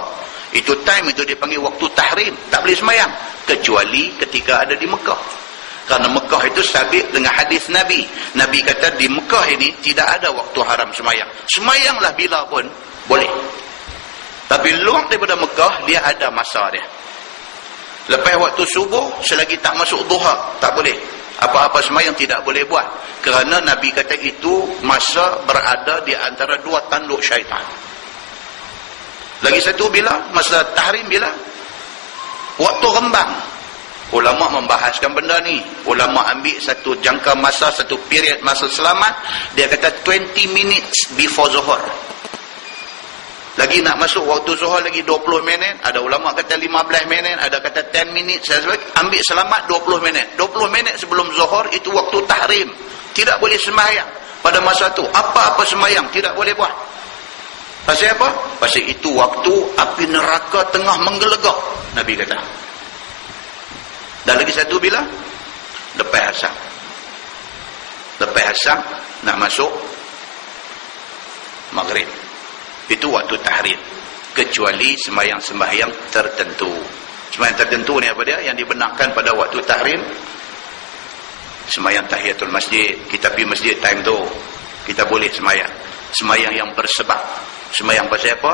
itu time itu dipanggil waktu tahrim. Tak boleh semayang kecuali ketika ada di Mekah. Kerana Mekah itu sabit dengan hadis Nabi. Nabi kata di Mekah ini tidak ada waktu haram semayang. Semayanglah bila pun boleh. Tapi luar daripada Mekah, dia ada masa dia. Lepas waktu subuh, selagi tak masuk duha, tak boleh. Apa-apa semayang tidak boleh buat. Kerana Nabi kata itu masa berada di antara dua tanduk syaitan. Lagi satu bila? Masa tahrim bila? Waktu rembang. Ulama membahaskan benda ni. Ulama ambil satu jangka masa, satu period masa selamat. Dia kata 20 minutes before Zuhur. Lagi nak masuk waktu Zuhur lagi 20 minit. Ada ulama kata 15 minit. Ada kata 10 minit. Saya ambil selamat 20 minit. 20 minit sebelum Zuhur itu waktu tahrim. Tidak boleh sembahyang pada masa tu. Apa-apa sembahyang tidak boleh buat. Pasal apa? Pasal itu waktu api neraka tengah menggelegak, Nabi kata. Dan lagi satu bila? Lepas asar. Lepas asar nak masuk maghrib. Itu waktu tahrim. Kecuali sembahyang-sembahyang tertentu. Sembahyang tertentu ni apa dia? Yang dibenarkan pada waktu tahrim. Sembahyang tahiyatul masjid. Kita pergi masjid time tu, kita boleh sembahyang. Sembahyang yang bersebab. Sembahyang pasal apa?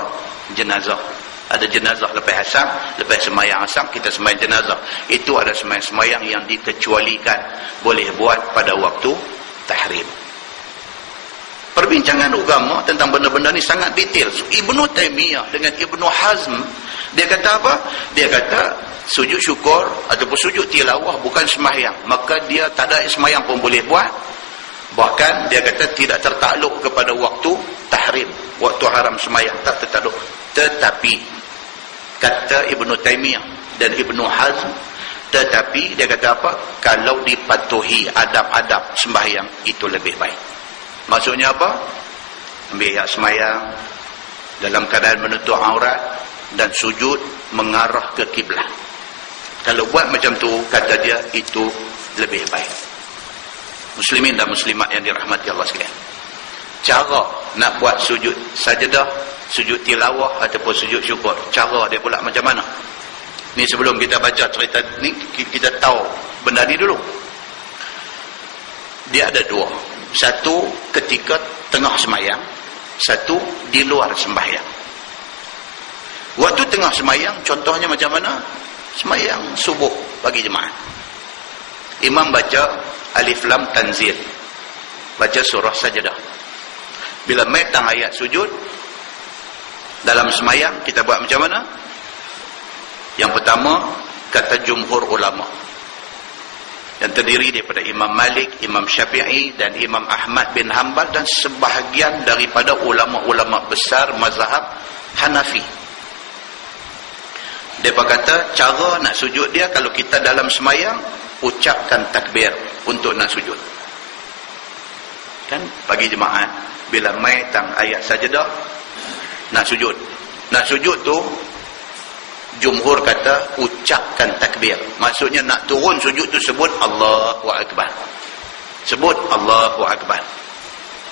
Jenazah. Ada jenazah lepas asar, lepas sembahyang asar kita sembahyang jenazah. Itu ada sembahyang yang dikecualikan, boleh buat pada waktu tahrim. Perbincangan agama tentang benda-benda ni sangat detail. Ibnu Taimiyah dengan Ibnu Hazm, dia kata apa? Dia kata sujud syukur ataupun sujud tilawah bukan sembahyang, maka dia tak ada sembahyang pun boleh buat. Bahkan dia kata tidak tertakluk kepada waktu tahrim, waktu haram sembahyang, tak tertakluk. Tetapi kata Ibnu Taimiyah dan Ibnu Hazm, tetapi dia kata apa? Kalau dipatuhi adab-adab sembahyang itu lebih baik. Maksudnya apa? Ambil ayat sembahyang dalam keadaan menutup aurat dan sujud mengarah ke kiblat. Kalau buat macam tu, kata dia itu lebih baik. Muslimin dan muslimat yang dirahmati Allah sekalian, cara nak buat sujud sajadah, sujud tilawah ataupun sujud syukur, cara dia pula macam mana? Ni sebelum kita baca cerita ni, kita tahu benda ni dulu. Dia ada dua. Satu ketika tengah sembahyang, satu di luar sembahyang. Waktu tengah sembahyang contohnya macam mana? Sembahyang subuh bagi jemaah. Imam baca Alif Lam Tanzil, baca surah Sajdah. Bila metang ayat sujud dalam sembahyang, kita buat macam mana? Yang pertama, kata jumhur ulama yang terdiri daripada Imam Malik, Imam Syafi'i dan Imam Ahmad bin Hanbal dan sebahagian daripada ulama-ulama besar mazhab Hanafi. Depa kata cara nak sujud dia, kalau kita dalam semayang, ucapkan takbir untuk nak sujud. Kan bagi jemaah, bila mai tang ayat sajadah nak sujud. Nak sujud tu jumhur kata ucapkan takbir. Maksudnya nak turun sujud tu sebut Allahu Akbar. Sebut Allahu Akbar.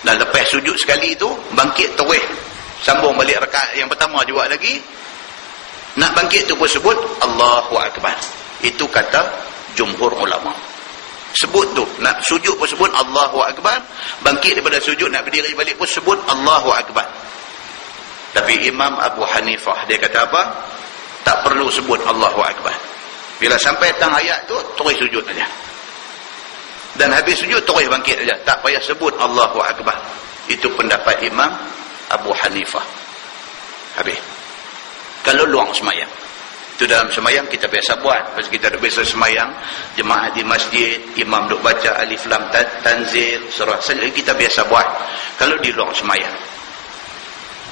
Dan lepas sujud sekali tu bangkit terus, sambung balik rakaat yang pertama juga lagi. Nak bangkit tu pun sebut Allahu Akbar. Itu kata jumhur ulama. Sebut tu, nak sujud pun sebut Allahu Akbar, bangkit daripada sujud nak berdiri balik pun sebut Allahu Akbar. Tapi Imam Abu Hanifah dia kata apa? Tak perlu sebut Allahu Akbar. Bila sampai tang ayat tu terus sujud aja. Dan habis sujud terus bangkit aja, tak payah sebut Allahu Akbar. Itu pendapat Imam Abu Hanifah. Habis. Kalau luang semayang, itu dalam semayang kita biasa buat. Pas kita biasa semayang, jemaah di masjid, imam duk baca alif lam tanzil, surah saja, kita biasa buat. Kalau di luang semayang,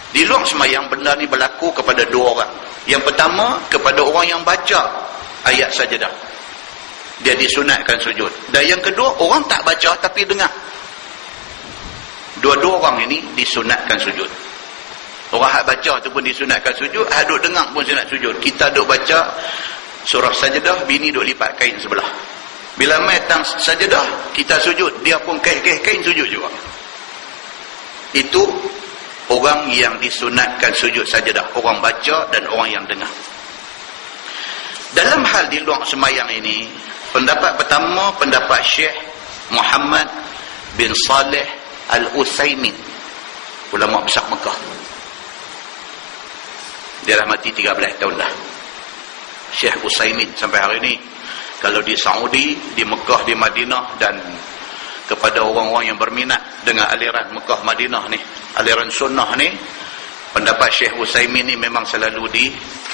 di luang semayang benda ni berlaku kepada dua orang. Yang pertama, kepada orang yang baca ayat sajadah, dia disunatkan sujud. Dan yang kedua, orang tak baca tapi dengar. Dua-dua orang ini disunatkan sujud. Orang hak baca tu pun disunatkan sujud, hak duk dengar pun sunat sujud. Kita duk baca surah sajadah, bini duk lipat kain sebelah. Bila mai tang sajadah, kita sujud, dia pun kain sujud juga. Itu orang yang disunatkan sujud sajadah, orang baca dan orang yang dengar. Dalam hal di luar semayang ini, pendapat pertama pendapat Syekh Muhammad bin Saleh Al-Utsaimin, ulama besar Mekah. Dia dah mati 13 tahun dah, Syekh Utsaimin. Sampai hari ini kalau di Saudi, di Mekah, di Madinah, dan kepada orang-orang yang berminat dengan aliran Mekah Madinah ni, aliran sunnah ni, pendapat Syekh Utsaimin ni memang selalu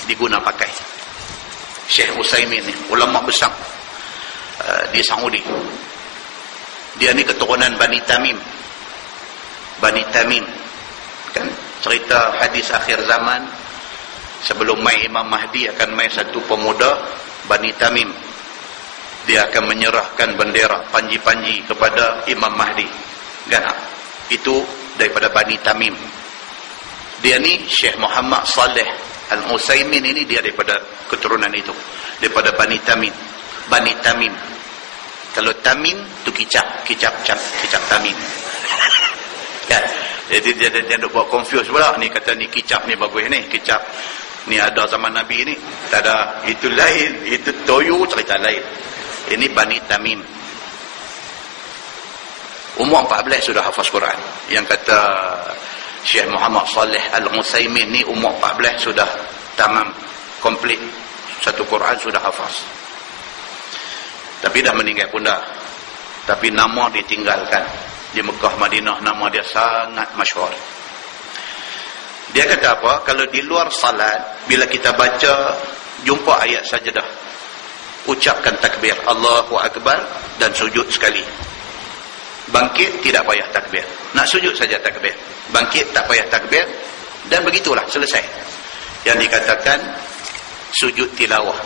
diguna pakai. Syekh Utsaimin ni ulama besar di Saudi. Dia ni keturunan Bani Tamim. Bani Tamim kan, cerita hadis akhir zaman, sebelum mai Imam Mahdi akan mai satu pemuda Bani Tamim. Dia akan menyerahkan bendera panji-panji kepada Imam Mahdi. Kan? Itu daripada Bani Tamim. Dia ni Syekh Muhammad Saleh Al-Utsaimin ini, dia daripada keturunan itu, daripada Bani Tamim. Bani Tamim. Kalau Tamim tu kicap Tamim. Kan? Jadi dia buat confuse pula. Ni kata ni kicap ni bagus ni, kicap ni ada zaman Nabi ni. Tak ada, itu lain, itu toyu, cerita lain. Ini Bani Tamim. Umur 14 sudah hafaz Quran. Yang kata Syekh Muhammad Saleh Al-Utsaimin ni umur 14 sudah tamam, komplit satu Quran sudah hafaz. Tapi dah meninggal pun dah. Tapi nama ditinggalkan. Di Mekah Madinah nama dia sangat masyhur. Dia kata apa? Kalau di luar salat, bila kita baca jumpa ayat sajadah, ucapkan takbir Allahu Akbar dan sujud sekali. Bangkit tidak payah takbir. Nak sujud saja takbir. Bangkit tak payah takbir. Dan begitulah selesai. Yang dikatakan sujud tilawah.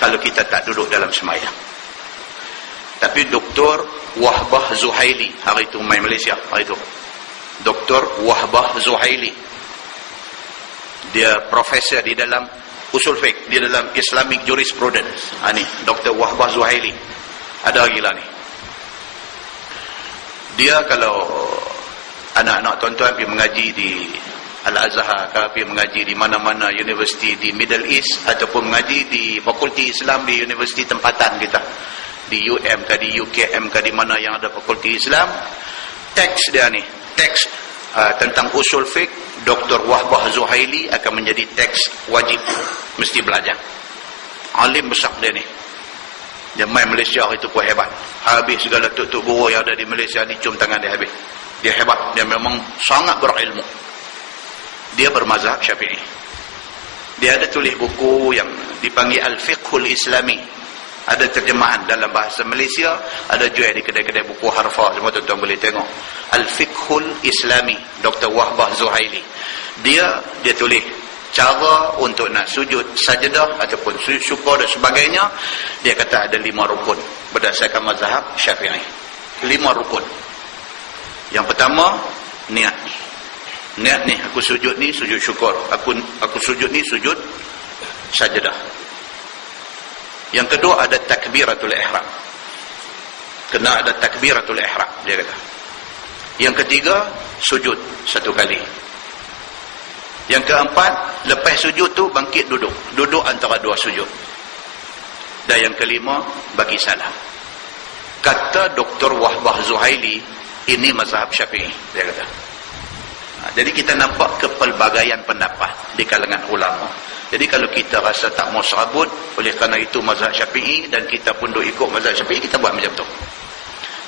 Kalau kita tak duduk dalam semayang. Tapi Dr. Wahbah Zuhaili hari itu main Malaysia hari itu. Dr. Wahbah Zuhaili, dia profesor di dalam usul fiqh, di dalam Islamic Jurisprudence. Ni Dr. Wahbah Zuhaili, ada gila ni. Dia kalau anak-anak tuan-tuan pergi mengaji di Al-Azhar, pergi mengaji di mana-mana universiti di Middle East, ataupun mengaji di fakulti Islam di universiti tempatan kita, di UM ke, di UKM ke, di mana yang ada fakulti Islam, teks dia ni, teks tentang usul fiqh Dr. Wahbah Zuhaili akan menjadi teks wajib, mesti belajar. Alim besar dia ni. Dia main Malaysia itu pun hebat. Habis segala tuk-tuk guru yang ada di Malaysia ni cium tangan dia habis. Dia hebat, dia memang sangat berilmu. Dia bermazhab Syafi'i. Dia ada tulis buku yang dipanggil Al-Fiqhul Islami. Ada terjemahan dalam bahasa Malaysia, ada jual di kedai-kedai buku harfah, semua tuan-tuan boleh tengok. Al-Fiqhul Islami, Dr. Wahbah Zuhaili. Dia tulis cara untuk nak sujud sajdah ataupun sujud syukur dan sebagainya, dia kata ada 5 rukun berdasarkan mazhab Syafi'i. 5 rukun. Yang pertama, niat. Niat ni, aku sujud ni sujud syukur, aku sujud ni sujud sajdah. Yang kedua ada takbiratul ihram. Kena ada takbiratul ihram, dia kata. Yang ketiga, sujud 1 kali. Yang keempat, lepas sujud tu bangkit duduk. Duduk antara 2 sujud. Dan yang kelima, bagi salam. Kata Dr. Wahbah Zuhaili, ini mazhab Syafi'i, dia kata. Jadi kita nampak kepelbagaian pendapat di kalangan ulama. Jadi kalau kita rasa tak mau serabut, oleh kerana itu mazhab Syafi'i dan kita pun duk ikut mazhab Syafi'i, kita buat macam tu.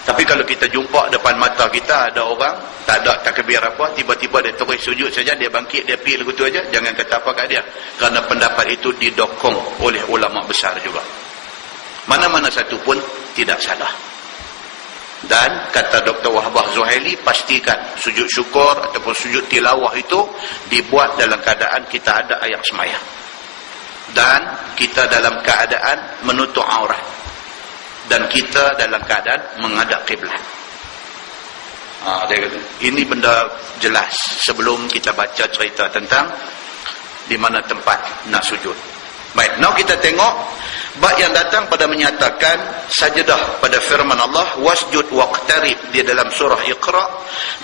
Tapi kalau kita jumpa depan mata kita ada orang tak ada takbir apa, tiba-tiba dia terus sujud saja, dia bangkit, dia pergi begitu aja, jangan kata apa kat dia, kerana pendapat itu didokong oleh ulama besar juga. Mana-mana satu pun tidak salah. Dan kata Dr. Wahbah Zuhaili, pastikan sujud syukur ataupun sujud tilawah itu dibuat dalam keadaan kita ada ayat sembahyang dan kita dalam keadaan menutup aurat dan kita dalam keadaan menghadap kiblat. Ini benda jelas sebelum kita baca cerita tentang di mana tempat nak sujud. Baik, now kita tengok bab yang datang pada menyatakan sajdah pada firman Allah wasjud waqtarib di dalam surah Iqra,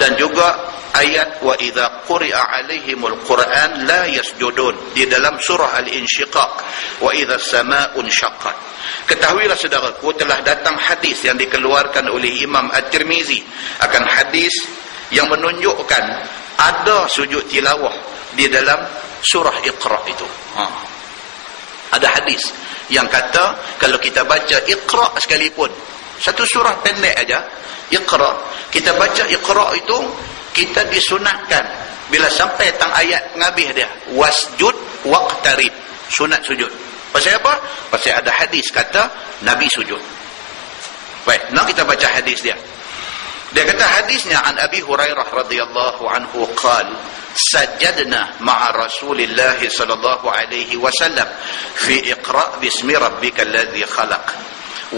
dan juga ayat wa idza quri'a alaihimul Qur'an la yasjudun di dalam surah Al-Insyiqaq wa idza as-samaa'u insyaqqat. Ketahuilah saudaraku, telah datang hadis yang dikeluarkan oleh Imam At-Tirmizi akan hadis yang menunjukkan ada sujud tilawah di dalam surah Iqra itu. Ada hadis yang kata kalau kita baca Iqra sekalipun, satu surah pendek aja, Iqra, kita baca Iqra itu, kita disunatkan bila sampai tang ayat penghabis dia, wasjud waqtarib, sunat sujud. Pasal apa? Pasal ada hadis kata Nabi sujud. Baik, nak kita baca hadis dia. Dia kata hadisnya an Abi Hurairah radhiyallahu anhu qala sajadna ma'a Rasulillah sallallahu alaihi wasallam fi Iqra bismi rabbikal ladzi khalaq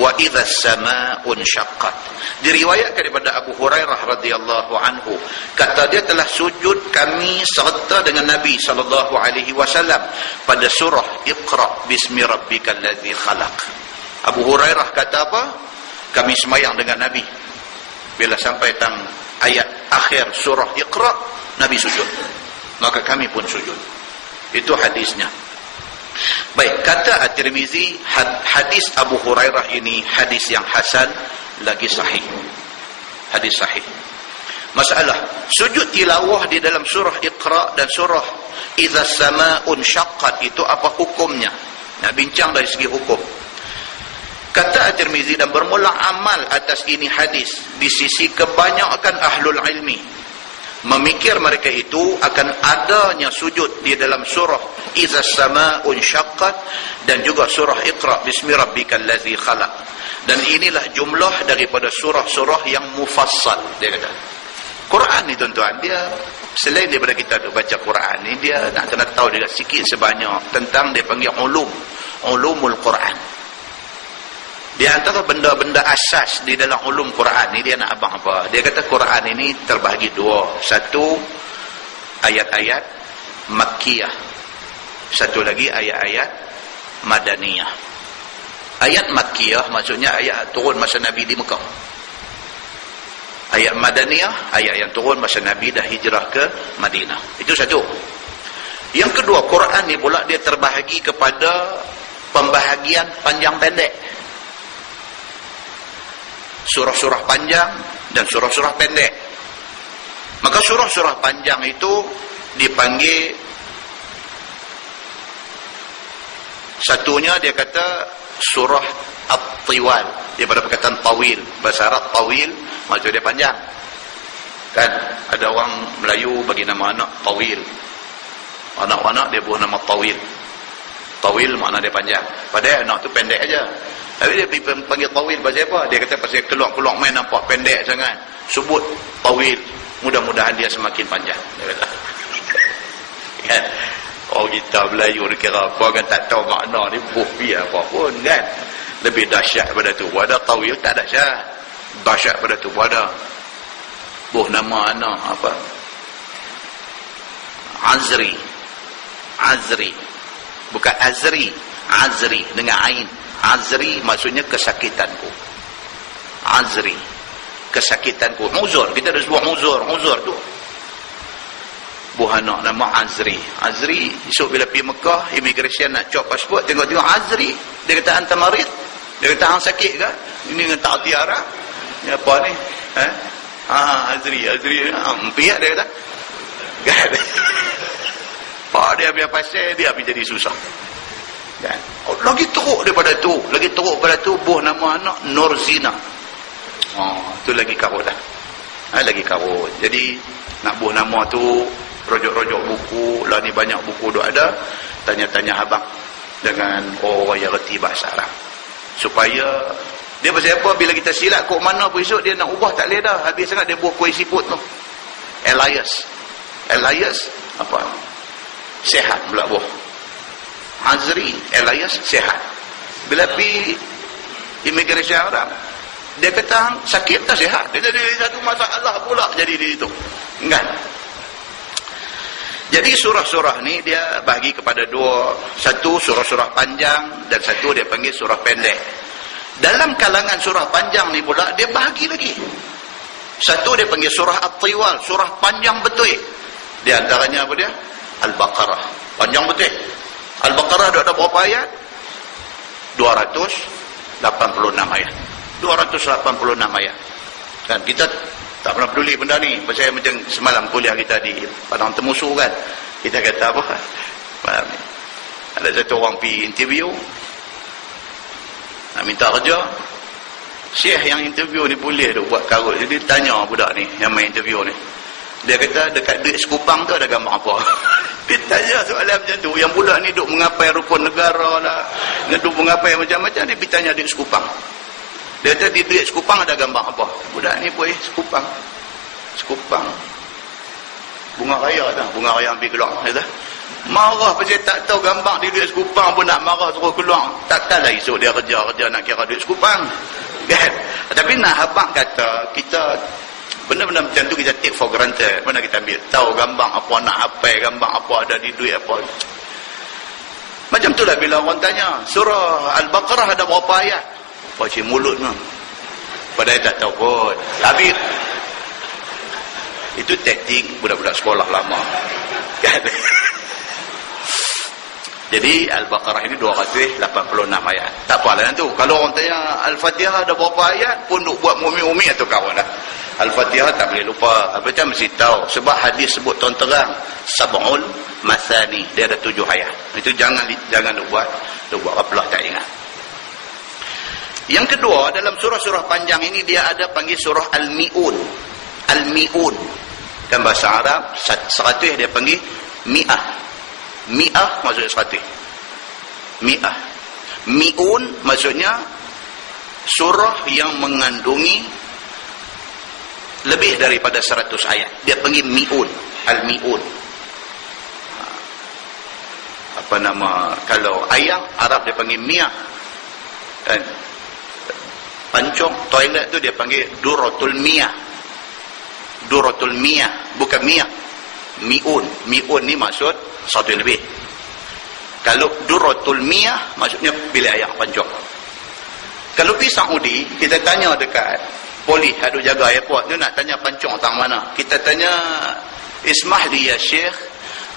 wa idza as-samaa'u insyaqqat. Diriwayatkan daripada Abu Hurairah radhiyallahu anhu, kata dia telah sujud kami serta dengan Nabi sallallahu alaihi wasallam pada surah Iqra bismi rabbikal ladzi khalaq. Abu Hurairah kata apa? Kami sembahyang dengan Nabi. Bila sampai tang ayat akhir surah Iqra, Nabi sujud. Maka kami pun sujud. Itu hadisnya. Baik, kata At-Tirmizi, hadis Abu Hurairah ini hadis yang hasan lagi sahih. Hadis sahih. Masalah, sujud tilawah di dalam surah Iqra dan surah Idza as-samaa'u insyaqqat itu apa hukumnya? Nak bincang dari segi hukum. Kata At-Tirmizi, dan bermula amal atas ini hadis di sisi kebanyakan ahlul ilmi, memikir mereka itu akan adanya sujud di dalam surah Idza as-samaa'u insyaqqat dan juga surah Iqra bismi rabbikal ladzi khalaq. Dan inilah jumlah daripada surah-surah yang mufassal, dia kata. Quran ni tuan-tuan, dia selain daripada kita baca Quran ni, dia nak kena tahu juga sikit sebanyak tentang dia panggil ulumul Quran. Di antara benda-benda asas di dalam ulum Quran ni, dia nak abang apa? Dia kata Quran ini terbahagi 2. Satu, ayat-ayat Makkiyah. Satu lagi ayat-ayat Madaniyah. Ayat Makkiyah maksudnya ayat turun masa Nabi di Mekah. Ayat Madaniyah, ayat yang turun masa Nabi dah hijrah ke Madinah. Itu satu. Yang kedua, Quran ni pula dia terbahagi kepada pembahagian panjang pendek. Surah-surah panjang dan surah-surah pendek. Maka surah-surah panjang itu dipanggil, satunya dia kata surah At-Tiwal, daripada perkataan tawil. Bahasa Arab tawil maksud dia panjang. Kan ada orang Melayu bagi nama anak tawil. Anak-anak dia buat nama tawil. Tawil makna dia panjang. Padahal anak tu pendek aja. Tapi dia panggil tawil pasal apa? Dia kata pasal keluar-keluar main nampak pendek sangat. Sebut tawil. Mudah-mudahan dia semakin panjang. Dia kata. Kan? Orang kita Melayu ni kira apa kan tak tahu makna ni buh biar apa pun kan. Lebih dahsyat pada tu. Ada tawil tak dahsyat. Dahsyat pada tu ada. Buh nama anak apa? Azri. Azri. Bukan Azri. Azri dengan ain. Azri maksudnya kesakitanku. Azri. Kesakitanku. Uzur. Kita ada sebuah uzur. Uzur tu. Buah anak nama Azri. Azri esok bila pergi Mekah, immigration nak cop pasport, tengok-tengok Azri. Dia kata hantar marid. Dia kata hang sakit ke? Ini dengan tak tiara. Ni apa ni? Azri. Piak dia kata. Kan? Pak dia biar pasal dia pergi jadi susah. Kan? Lagi teruk daripada tu. Lagi teruk pada tu buah nama anak Nurzina. Tu lagi karut dah. Lagi karut. Jadi nak buah nama tu rojok-rojok buku, lah ni banyak buku duk ada, tanya-tanya abang dengan orang yang reti bahasa Arab. Supaya dia pasal apa, bila kita silap kok mana pun esok dia nak ubah tak boleh dah. Habis sangat dia buah kuih siput tu. Elias apa? Sehat pula buah. Azri, Elias sehat. Bila pergi immigration Arab, dia kata sakit tak sihat. Dia jadi satu masalah pula jadi di situ. Kan? Jadi surah-surah ni dia bagi kepada dua. Satu surah-surah panjang dan satu dia panggil surah pendek. Dalam kalangan surah panjang ni pula dia bahagi lagi. Satu dia panggil surah At-Tiwal, surah panjang betul. Di antaranya apa dia? Al-Baqarah. Panjang betul. Al-Baqarah ada berapa ayat? 286 ayat. 286 ayat. Dan kita tak pernah peduli benda ni. Pasal macam semalam kuliah kita di Padang Temusu kan. Kita kata apa? Malam ni. Ada satu orang pergi interview. Nak minta kerja. Syekh yang interview ni boleh tu buat karut. Jadi tanya budak ni yang main interview ni. Dia kata dekat duit sekupang tu ada gambar apa? Dia tanya soalan macam tu. Yang budak ni duk mengapai rukun negara lah. Duk mengapai macam-macam. Dia pergi tanya duit sekupang. Dia kata di duit sekupang ada gambar apa? Budak ni pun sekupang. Sekupang. Bunga raya tak? Bunga raya ambil keluar. Kata, marah pasal tak tahu gambar di duit sekupang pun nak marah suruh keluar. Takkanlah esok dia kerja nak kira duit sekupang. Kan? Tapi nak habang kata, kita benda-benda macam tu kita take for granted. Mana kita ambil tahu gambar apa, nak hafal gambar apa ada di duit apa. Macam tu lah bila orang tanya, surah Al-Baqarah ada berapa ayat? Pacik mulut memang. Padahal tak tahu pun. Tapi itu taktik budak-budak sekolah lama. Kan? Jadi Al-Baqarah ini 286 ayat. Tak apalah tu. Kalau orang tanya Al-Fatihah ada berapa ayat pun duk buat umi-umi atau kawan dah. Al-Fatihah tak boleh lupa. Apa-apa mesti tahu. Sebab hadis sebut terang sab'ul masani. Dia ada 7 ayat. Itu jangan duk buat apalah tak ingat. Yang kedua, dalam surah-surah panjang ini dia ada panggil surah Al-Mi'un. Al-Mi'un. Dan bahasa Arab 100 dia panggil mi'ah. Mi'ah maksudnya 100. Mi'ah. Mi'un maksudnya surah yang mengandungi lebih daripada 100 ayat. Dia panggil Mi'un. Al-Mi'un. Apa nama, kalau ayam Arab dia panggil mi'ah. Dan pancong toilet tu dia panggil Duratul Miyah. Duratul Miyah, bukan Miyah. Mi'un. Mi'un ni maksud 100 lebih. Kalau Duratul Miyah maksudnya bilik air pancong. Kalau pergi Saudi, kita tanya dekat polis ada jaga airport tu nak tanya pancong tang mana. Kita tanya, "Ismah li ya Syekh,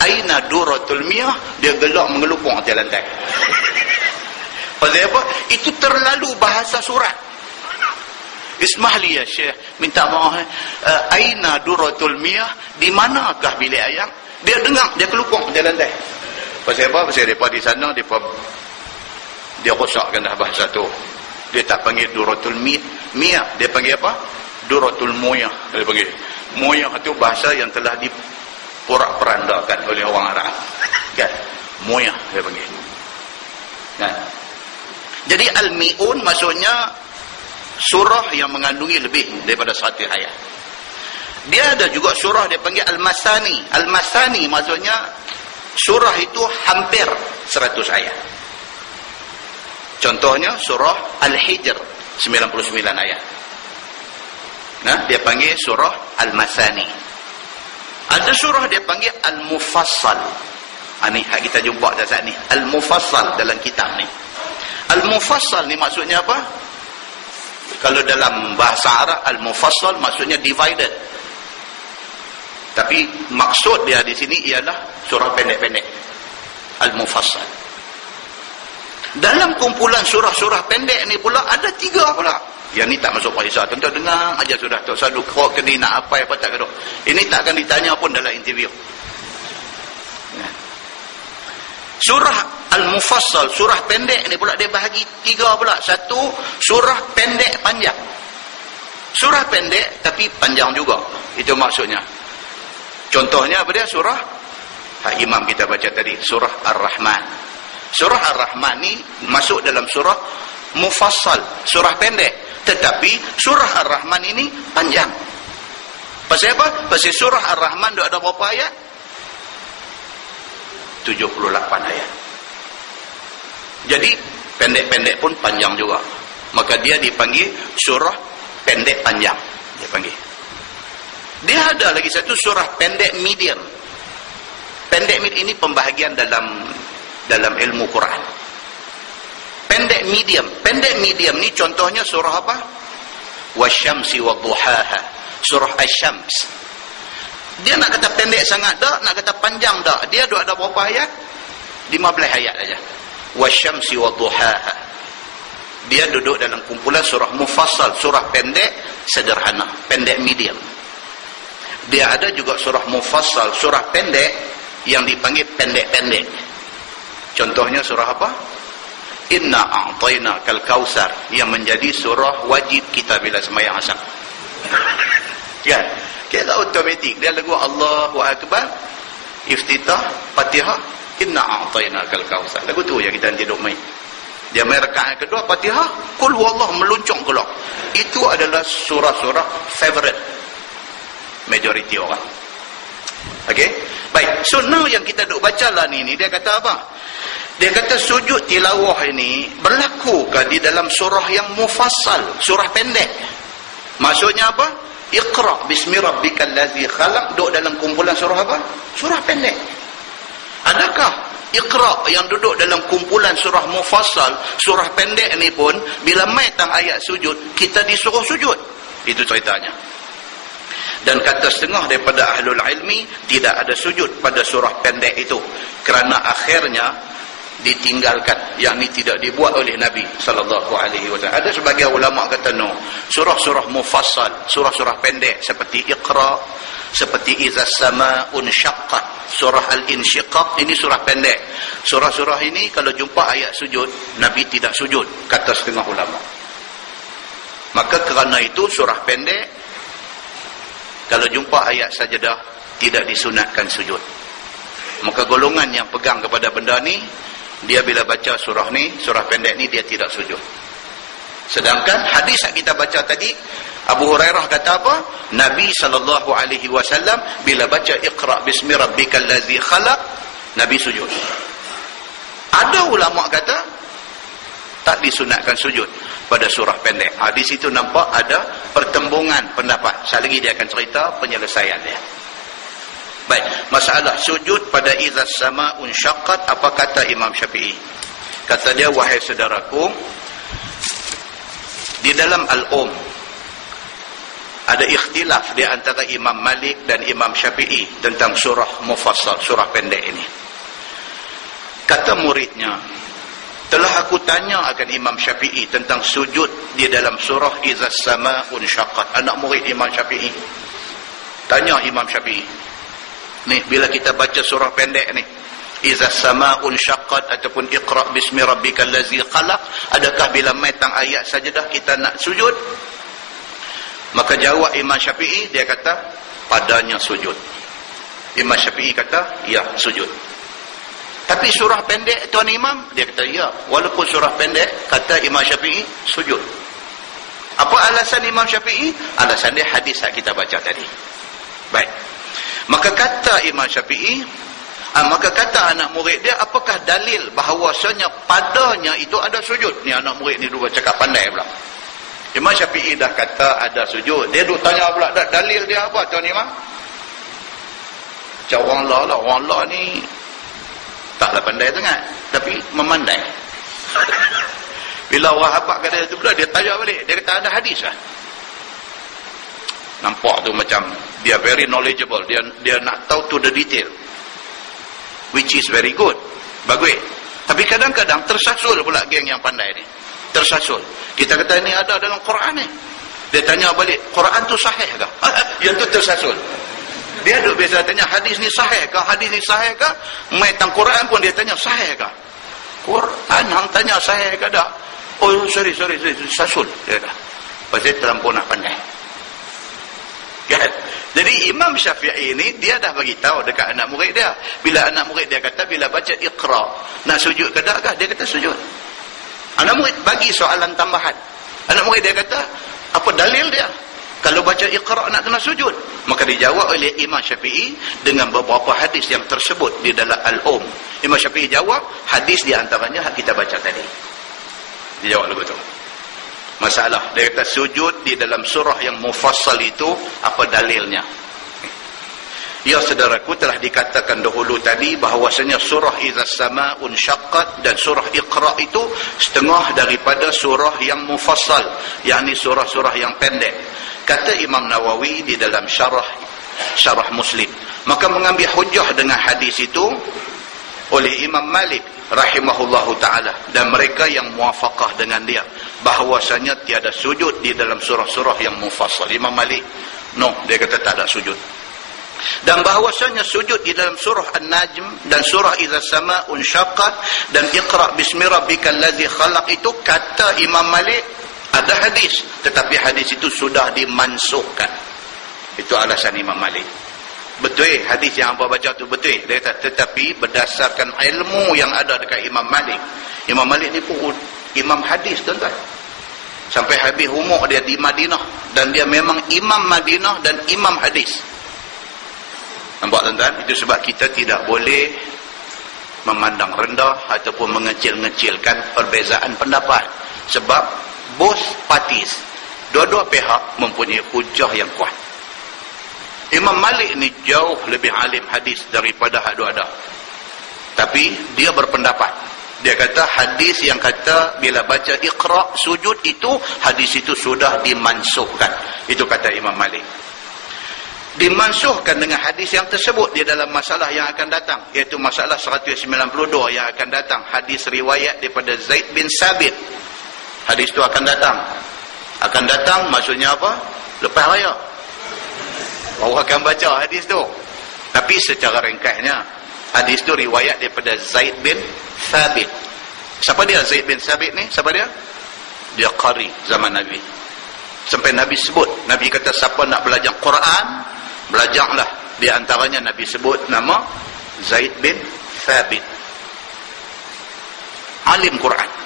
aina Duratul Miyah?" Dia gelak mengelupung atas lantai. Pasal apa? Itu terlalu bahasa surat. Ismah li ya Syekh, minta maaf, aina Duratul Miyah, di manakah bilik air? Dia dengar, dia kelupung dia lantai. Pasal apa? Pasal depa di sana dia rosakkan dah bahasa tu. Dia tak panggil Duratul Miyah, dia panggil apa? Duratul Moyah. Dia panggil Moyah itu bahasa yang telah diporak-perandakan oleh orang Arab. Kan? Moyah dia panggil. Kan? Jadi Al-Mi'un maksudnya surah yang mengandungi lebih daripada 100 ayat. Dia ada juga surah dia panggil Al-Masani. Al-Masani maksudnya surah itu hampir 100 ayat. Contohnya surah Al-Hijr 99 ayat. Nah, dia panggil surah Al-Masani. Ada surah dia panggil Al-Mufassal. Ini kita jumpa dah saat ni. Al-Mufassal dalam kitab ni. Al-Mufassal ni maksudnya apa? Kalau dalam bahasa Arab, Al-Mufassal maksudnya divided. Tapi maksud dia di sini ialah surah pendek-pendek. Al-Mufassal. Dalam kumpulan surah-surah pendek ni pula ada 3 pula. Yang ni tak masuk Faizal. Tuan-tuan dengar aja sudah. Tak usah kau kena nak apa tak kena. Ini tak akan ditanya pun dalam interview. Surah Al-Mufassal, surah pendek ni pula dia bahagi 3 pula. Satu, surah pendek panjang. Surah pendek tapi panjang juga. Itu maksudnya. Contohnya apa dia? Surah Imam kita baca tadi, surah Ar-Rahman. Surah Ar-Rahman ni masuk dalam surah Mufassal, surah pendek. Tetapi surah Ar-Rahman ini panjang. Pasal apa? Pasal surah Ar-Rahman ada berapa ayat? 78 ayat. Jadi pendek-pendek pun panjang juga. Maka dia dipanggil surah pendek panjang. Dia panggil. Dia ada lagi satu surah pendek medium. Pendek medium ini pembahagian dalam ilmu Quran. Pendek medium. Pendek medium ni contohnya surah apa? Wasyamsi wadduhaha. Surah Asy-Syams. Dia nak kata pendek sangat tak, nak kata panjang tak. Dia ada berapa ayat? 15 ayat aja. Wasyamsi wadduhaha. Dia duduk dalam kumpulan surah Mufassal, surah pendek sederhana, pendek medium. Dia ada juga surah Mufassal, surah pendek yang dipanggil pendek-pendek. Contohnya surah apa? Inna a'tainakal kautsar, yang menjadi surah wajib kita bila sembahyang asar. Kan? Kita automatik. Dia lagu Allahu Akbar, Iftitah, Fatihah, Inna a'tainakal kautsar. Lagu tu yang kita nanti duk main. Dia main rakaat kedua Fatihah, Qul huwallahu meluncung keluar. Itu adalah surah-surah favorite majority orang. Okey? Baik. So now yang kita duk baca lah ni dia kata apa? Dia kata sujud tilawah ini berlakukah di dalam surah yang mufassal, surah pendek. Maksudnya apa? Iqra bismi rabbikal ladzi khalaq, duduk dalam kumpulan surah apa? Surah pendek. Adakah Iqra yang duduk dalam kumpulan surah mufassal, surah pendek ni pun bila mai tang ayat sujud, kita disuruh sujud? Itu ceritanya. Dan kata setengah daripada ahlul ilmi tidak ada sujud pada surah pendek itu kerana akhirnya ditinggalkan, yakni tidak dibuat oleh Nabi sallallahu alaihi wasallam. Ada sebagian ulama kata no, surah-surah mufassal, surah-surah pendek seperti Iqra, seperti Izas Sama'un Syaqqat, surah Al-Insyiqaq, ini surah pendek. Surah-surah ini kalau jumpa ayat sujud, Nabi tidak sujud, kata setengah ulama. Maka kerana itu surah pendek kalau jumpa ayat sajadah tidak disunatkan sujud. Maka golongan yang pegang kepada benda ni, dia bila baca surah ni, surah pendek ni, dia tidak sujud. Sedangkan hadis yang kita baca tadi, Abu Hurairah kata apa? Nabi SAW bila baca Iqra bismi rabbikal ladzi khalaq, Nabi sujud. Ada ulama kata tak disunatkan sujud pada surah pendek. Di situ nampak ada pertembungan pendapat. Sekali lagi dia akan cerita penyelesaian dia. Baik, masalah sujud pada Izas Sama'un Syaqqat, apa kata Imam Syafi'i? Kata dia, wahai saudaraku, di dalam ada ikhtilaf di antara Imam Malik dan Imam Syafi'i tentang surah mufassal, surah pendek ini. Kata muridnya, telah aku tanya akan Imam Syafi'i tentang sujud di dalam surah Izas Sama'un Syaqqat. Anak murid Imam Syafi'i tanya Imam Syafi'i, ni bila kita baca surah pendek ni, Izas Sama'un Syaqqat ataupun Iqra bismi rabbikal ladzi khalaq, adakah bila metang ayat sajadah kita nak sujud? Maka jawab Imam Syafi'i, dia kata padanya sujud. Imam Syafi'i kata ya, sujud. Tapi surah pendek tuan imam, dia kata ya, walaupun surah pendek, kata Imam Syafi'i sujud. Apa alasan Imam Syafi'i? Alasan dia hadis yang kita baca tadi. Baik, maka kata Imam Syafi'i, Maka kata anak murid dia, apakah dalil bahawasanya padanya itu ada sujud? Ni anak murid ni dua cakap pandai pula. Imam Syafi'i dah kata ada sujud. Dia duk tanya pula, dalil dia apa tuan Imam? Macam orang lah ni taklah pandai sangat, tapi memandai. Bila orang habak kata itu pula, dia tanya balik. Dia kata ada hadis lah. Nampak tu macam dia very knowledgeable. Dia nak tahu to the detail, which is very good, bagus. Tapi kadang-kadang tersasul pula geng yang pandai ni. Tersasul. Kita kata ini ada dalam Quran ni. Dia tanya balik, Quran tu sahih ke? Yang tu tersasul. Dia duk biasa tanya, hadis ni sahih ke? Hadis ni sahih ke? Mai tang Quran pun dia tanya, sahih ke? Quran hang tanya sahih ke tak? Oh, sorry, sasul. Dia kata. Pasal terlampau nak pandai. Kan? Jadi Imam Syafi'i ini dia dah bagi tahu dekat anak murid dia. Bila anak murid dia kata bila baca Iqra nak sujud ke takkah? Dia kata sujud. Anak murid bagi soalan tambahan. Anak murid dia kata, apa dalil dia? Kalau baca Iqra nak kena sujud. Maka dijawab oleh Imam Syafi'i dengan beberapa hadis yang tersebut di dalam Al-Um. Imam Syafi'i jawab, hadis di antaranya kita baca tadi. Dia jawab betul. Masalah, dia kata sujud di dalam surah yang mufassal itu apa dalilnya? Ya saudaraku, telah dikatakan dahulu tadi bahawasanya surah Idzas Samaa'un Syaqqat dan surah Iqra itu setengah daripada surah yang mufassal, yakni surah-surah yang pendek. Kata Imam Nawawi di dalam syarah Muslim, maka mengambil hujah dengan hadis itu oleh Imam Malik rahimahullahu ta'ala dan mereka yang muafaqah dengan dia bahawasanya tiada sujud di dalam surah-surah yang mufassal. Imam Malik dia kata tak ada sujud. Dan bahawasanya sujud di dalam surah An-Najm dan surah Idzas Samaa'un Syaqqat dan Iqra bismi rabbikal ladzi khalaq itu kata Imam Malik ada hadis, tetapi hadis itu sudah dimansuhkan. Itu alasan Imam Malik. Betul hadis yang hangpa baca tu betul. Dia kata tetapi berdasarkan ilmu yang ada dekat Imam Malik. Imam Malik ni pun imam hadis tuan-tuan. Sampai habis umur dia di Madinah dan dia memang imam Madinah dan imam hadis. Nampak tuan-tuan? Itu sebab kita tidak boleh memandang rendah ataupun mengecil-ngecilkan perbezaan pendapat. Sebab both parties, dua-dua pihak mempunyai hujah yang kuat. Imam Malik ni jauh lebih alim hadis daripada hadu-ada. Tapi dia berpendapat. Dia kata hadis yang kata bila baca Iqra sujud itu, hadis itu sudah dimansuhkan. Itu kata Imam Malik. Dimansuhkan dengan hadis yang tersebut di dalam masalah yang akan datang, iaitu masalah 192 yang akan datang. Hadis riwayat daripada Zaid bin Sabit. Hadis itu akan datang. Akan datang maksudnya apa? Lepas raya. Orang akan baca hadis tu. Tapi secara ringkasnya, hadis tu riwayat daripada Zaid bin Sabit. Siapa dia Zaid bin Sabit ni? Siapa dia? Dia qari zaman Nabi. Sampai Nabi sebut, Nabi kata siapa nak belajar Quran, belajarlah. Di antaranya Nabi sebut nama Zaid bin Sabit. Alim Quran.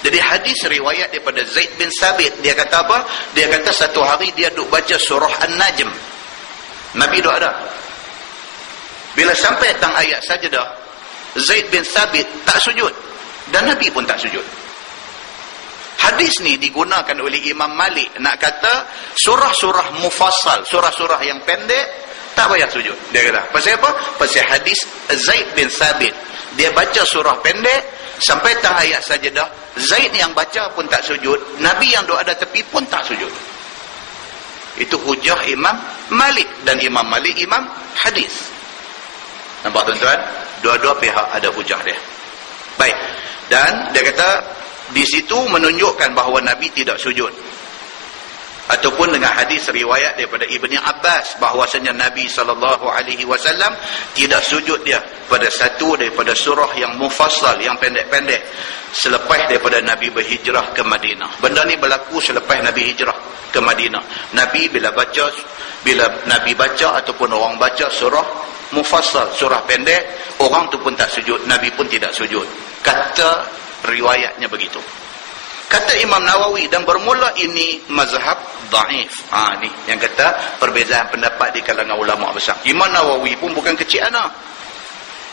Jadi hadis riwayat daripada Zaid bin Sabit. Dia kata apa? Dia kata satu hari dia duk baca surah An-Najm. Nabi duk ada. Bila sampai tang ayat sajdah, Zaid bin Sabit tak sujud. Dan Nabi pun tak sujud. Hadis ni digunakan oleh Imam Malik nak kata surah-surah mufassal, surah-surah yang pendek tak payah sujud. Dia kata, pasal apa? Pasal hadis Zaid bin Sabit. Dia baca surah pendek sampai tang ayat sajdah, Zaid yang baca pun tak sujud, Nabi yang duk ada tepi pun tak sujud. Itu hujah Imam Malik, dan Imam Malik imam hadis. Nampak tuan-tuan? Dua-dua pihak ada hujah dia. Baik. Dan dia kata di situ menunjukkan bahawa Nabi tidak sujud. Ataupun dengan hadis riwayat daripada Ibni Abbas bahawasanya Nabi SAW tidak sujud dia pada satu daripada surah yang mufassal, yang pendek-pendek selepas daripada Nabi berhijrah ke Madinah. Benda ni berlaku selepas Nabi hijrah ke Madinah. Nabi bila Nabi baca ataupun orang baca surah mufassal, surah pendek, orang tu pun tak sujud, Nabi pun tidak sujud. Kata riwayatnya begitu. Kata Imam Nawawi, dan bermula ini mazhab dhaif. Ni yang kata perbezaan pendapat di kalangan ulama besar. Imam Nawawi pun bukan kecil anak.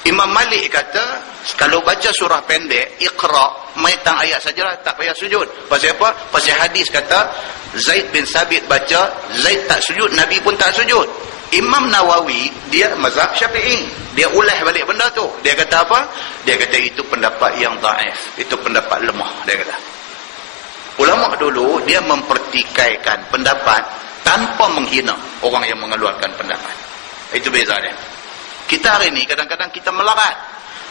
Imam Malik kata kalau baca surah pendek Iqra, maitang ayat sajalah, tak payah sujud. Pasal apa? Pasal hadis kata Zaid bin Sabit baca, Zaid tak sujud, Nabi pun tak sujud. Imam Nawawi dia mazhab Syafi'i, dia ulah balik benda tu. Dia kata apa? Dia kata itu pendapat yang dhaif, itu pendapat lemah. Dia kata ulama dulu dia mempertikaikan pendapat tanpa menghina orang yang mengeluarkan pendapat. Itu beza dia. Kita hari ini kadang-kadang kita melarat.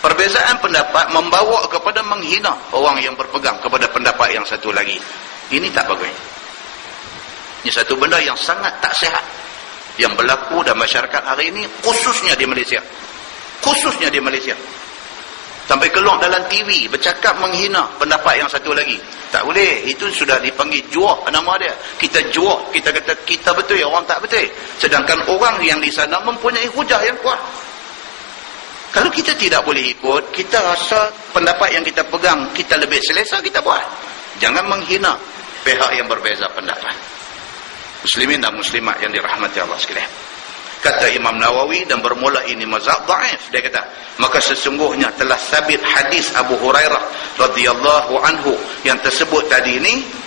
Perbezaan pendapat membawa kepada menghina orang yang berpegang kepada pendapat yang satu lagi. Ini tak bagus. Ini satu benda yang sangat tak sihat yang berlaku dalam masyarakat hari ini, khususnya di Malaysia. Khususnya di Malaysia. Sampai keluar dalam TV bercakap menghina pendapat yang satu lagi. Tak boleh. Itu sudah dipanggil juak nama dia. Kita juak. Kita kata kita betul, orang tak betul. Sedangkan orang yang di sana mempunyai hujah yang kuat. Kalau kita tidak boleh ikut, kita rasa pendapat yang kita pegang kita lebih selesa, kita buat. Jangan menghina pihak yang berbeza pendapat. Muslimin dan muslimat yang dirahmati Allah sekalian. Kata Imam Nawawi, dan bermula ini mazhab dhaif, dia kata, maka sesungguhnya telah sabit hadis Abu Hurairah radhiyallahu anhu yang tersebut tadi ini,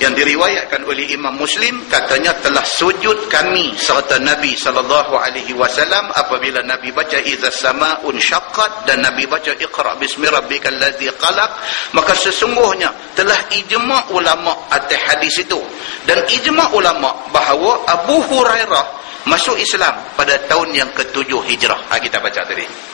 yang diriwayatkan oleh Imam Muslim, katanya telah sujud kami serta Nabi sallallahu alaihi wasallam apabila Nabi baca idza samaa'un syaqqat dan Nabi baca iqra bismi rabbikal ladzi khalaq. Maka sesungguhnya telah ijma' ulama atas hadis itu, dan ijma' ulama bahawa Abu Hurairah masuk Islam pada tahun yang ke-7 Hijrah. Kita baca tadi.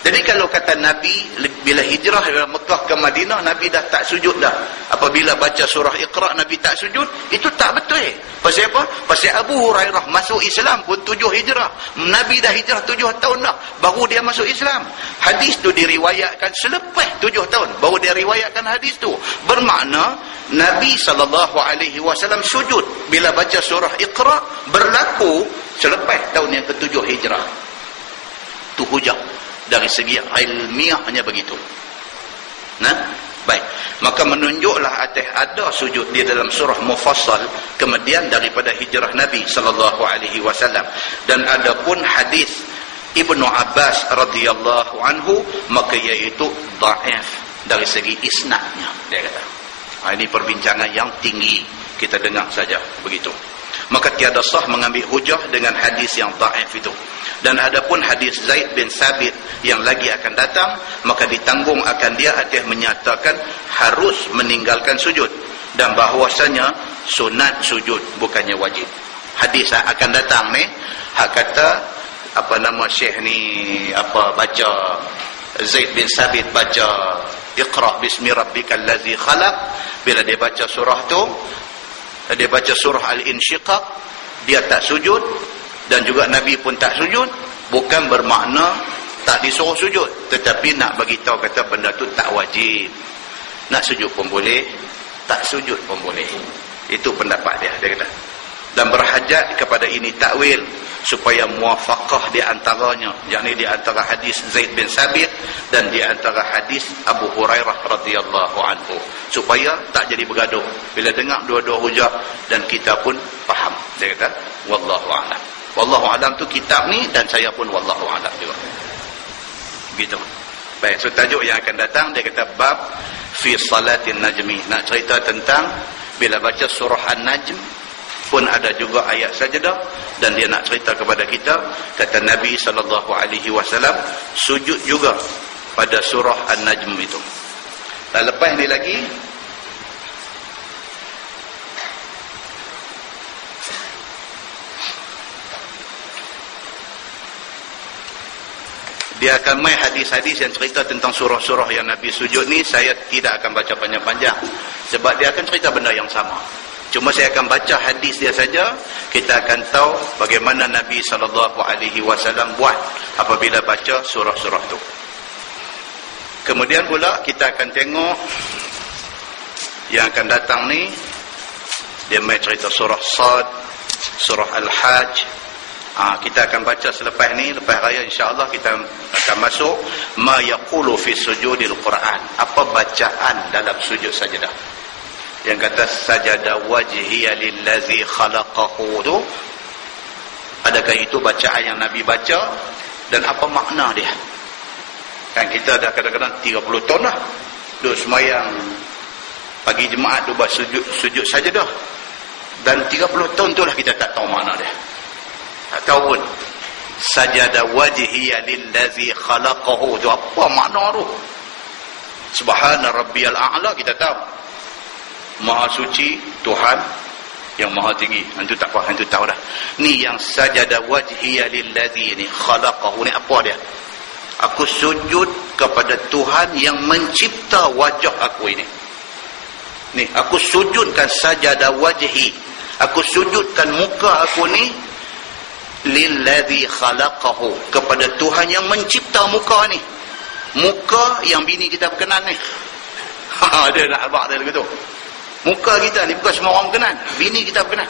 Jadi kalau kata Nabi bila hijrah dari Mekah ke Madinah, Nabi dah tak sujud dah. Apabila baca surah Iqra Nabi tak sujud, itu tak betul. Pasal apa? Pasal Abu Hurairah masuk Islam pun 7 Hijrah. Nabi dah hijrah 7 tahun dah baru dia masuk Islam. Hadis tu diriwayatkan selepas 7 tahun baru dia riwayatkan hadis tu. Bermakna Nabi SAW sujud bila baca surah Iqra berlaku selepas tahun yang ke-7 Hijrah. Tu hujah. Dari segi ilmiahnya begitu. Nah, baik. Maka menunjuklah atas ada sujud di dalam surah Mufassal kemudian daripada hijrah Nabi sallallahu alaihi wasallam. Dan adapun hadis Ibnu Abbas radhiyallahu anhu, maka iaitu dhaif dari segi isnadnya, dia kata. Ini perbincangan yang tinggi, kita dengar saja begitu. Maka tiada sah mengambil hujah dengan hadis yang dhaif itu. Dan adapun hadis Zaid bin Sabit yang lagi akan datang, maka ditanggung akan dia atas menyatakan harus meninggalkan sujud, dan bahawasanya sunat sujud bukannya wajib. Hadis akan datang ni, hak kata apa nama syekh ni, apa baca Zaid bin Sabit baca Iqra bismi rabbikal ladzi khalaq, bila dia baca surah tu, dia baca surah Al-Insyiqaq, dia tak sujud, dan juga Nabi pun tak sujud, bukan bermakna tak disuruh sujud, tetapi nak bagi tahu kata benda tu tak wajib. Nak sujud pun boleh, tak sujud pun boleh. Itu pendapat dia kata. Dan berhajat kepada ini takwil supaya muafaqah di antaranya, yakni di antara hadis Zaid bin Sabit dan di antara hadis Abu Hurairah radhiyallahu anhu, supaya tak jadi bergaduh bila dengar dua-dua hujah dan kita pun faham. Dia kata wallahu a'lam. Wallahu a'lam tu kitab ni, dan saya pun wallahu a'lam juga. Begitu. Baik, so tajuk yang akan datang dia kata bab fi salatin najmi. Nak cerita tentang bila baca surah An-Najm pun ada juga ayat sajdah, dan dia nak cerita kepada kita, kata Nabi SAW sujud juga pada surah An-Najm itu. Dan lepas ni lagi dia akan main hadis-hadis yang cerita tentang surah-surah yang Nabi sujud ni. Saya tidak akan baca panjang-panjang sebab dia akan cerita benda yang sama. Cuma saya akan baca hadis dia saja, kita akan tahu bagaimana Nabi SAW buat apabila baca surah-surah tu. Kemudian pula kita akan tengok yang akan datang ni, dia main cerita surah Sad, surah Al-Hajj. Kita akan baca selepas ni, lepas raya insya-Allah kita akan masuk ma yaqulu fi sujudil Quran, apa bacaan dalam sujud sajdah. Yang kata sajada wajhiya lillazi khalaqahu tu, adakah itu bacaan yang Nabi baca dan apa makna dia. Kan kita dah kadang-kadang 30 tahun dah duduk semayang pagi Jumaat, duduk buat sujud sajadah, dan 30 tahun tu lah kita tak tahu makna dia. Tak tahu pun sajada wajhiya lillazi khalaqahu, tu apa makna tu? Subhana rabbiyal a'la kita tahu, maha suci Tuhan yang maha tinggi. Antu tak faham, antu tahu dah. Ni yang sajada wajhiya lillazi ni khalaqahu ni apa dia? Aku sujud kepada Tuhan yang mencipta wajah aku ini. Ni aku sujudkan sajada wajhi, aku sujudkan muka aku ni lillazi khalaqahu, kepada Tuhan yang mencipta muka ni. Muka yang bini kita berkenan ni. Dia nak abang dia begitu. Muka kita ni bukan semua orang berkenan, bini kita berkenan.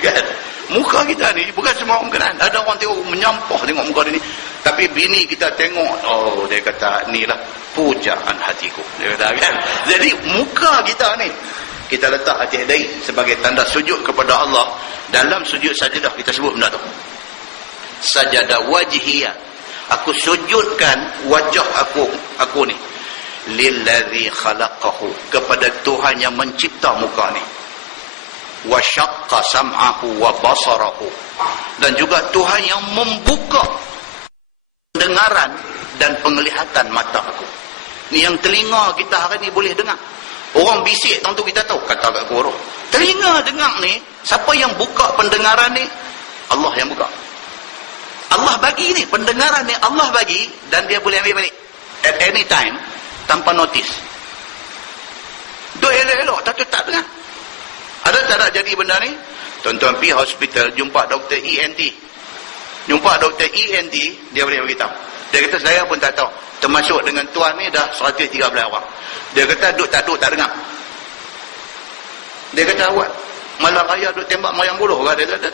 Kan? Muka kita ni bukan semua orang berkenan. Ada orang tengok menyampah tengok muka dia ni, tapi bini kita tengok, oh dia kata inilah pujaan hatiku, dia kata kan. Jadi muka kita ni kita letak hati dai sebagai tanda sujud kepada Allah. Dalam sujud sajadah kita sebut benda tu, sajada wajhiya, aku sujudkan wajah aku ni lillazi khalaqahu, kepada Tuhan yang mencipta muka ni. Wa syaqqa sam'ahu wa basarahu, dan juga Tuhan yang membuka pendengaran dan penglihatan mata aku. Ni yang telinga kita hari ni boleh dengar. Orang bisik tentu kita tahu, kata kat guru. Telinga dengar ni, siapa yang buka pendengaran ni? Allah yang buka. Allah bagi ni, pendengaran ni Allah bagi, dan dia boleh ambil balik at any time tanpa notis. Duk elok-elok, tak dengar. Ada tak nak jadi benda ni? Tuan-tuan pergi hospital, jumpa doktor ENT. Jumpa doktor ENT, dia boleh beritahu. Dia kata, saya pun tak tahu. Termasuk dengan tuan ni dah 113 orang. Dia kata, duk tak dengar. Dia kata, awak malam raya duk tembak mayang buluh. Dia kata,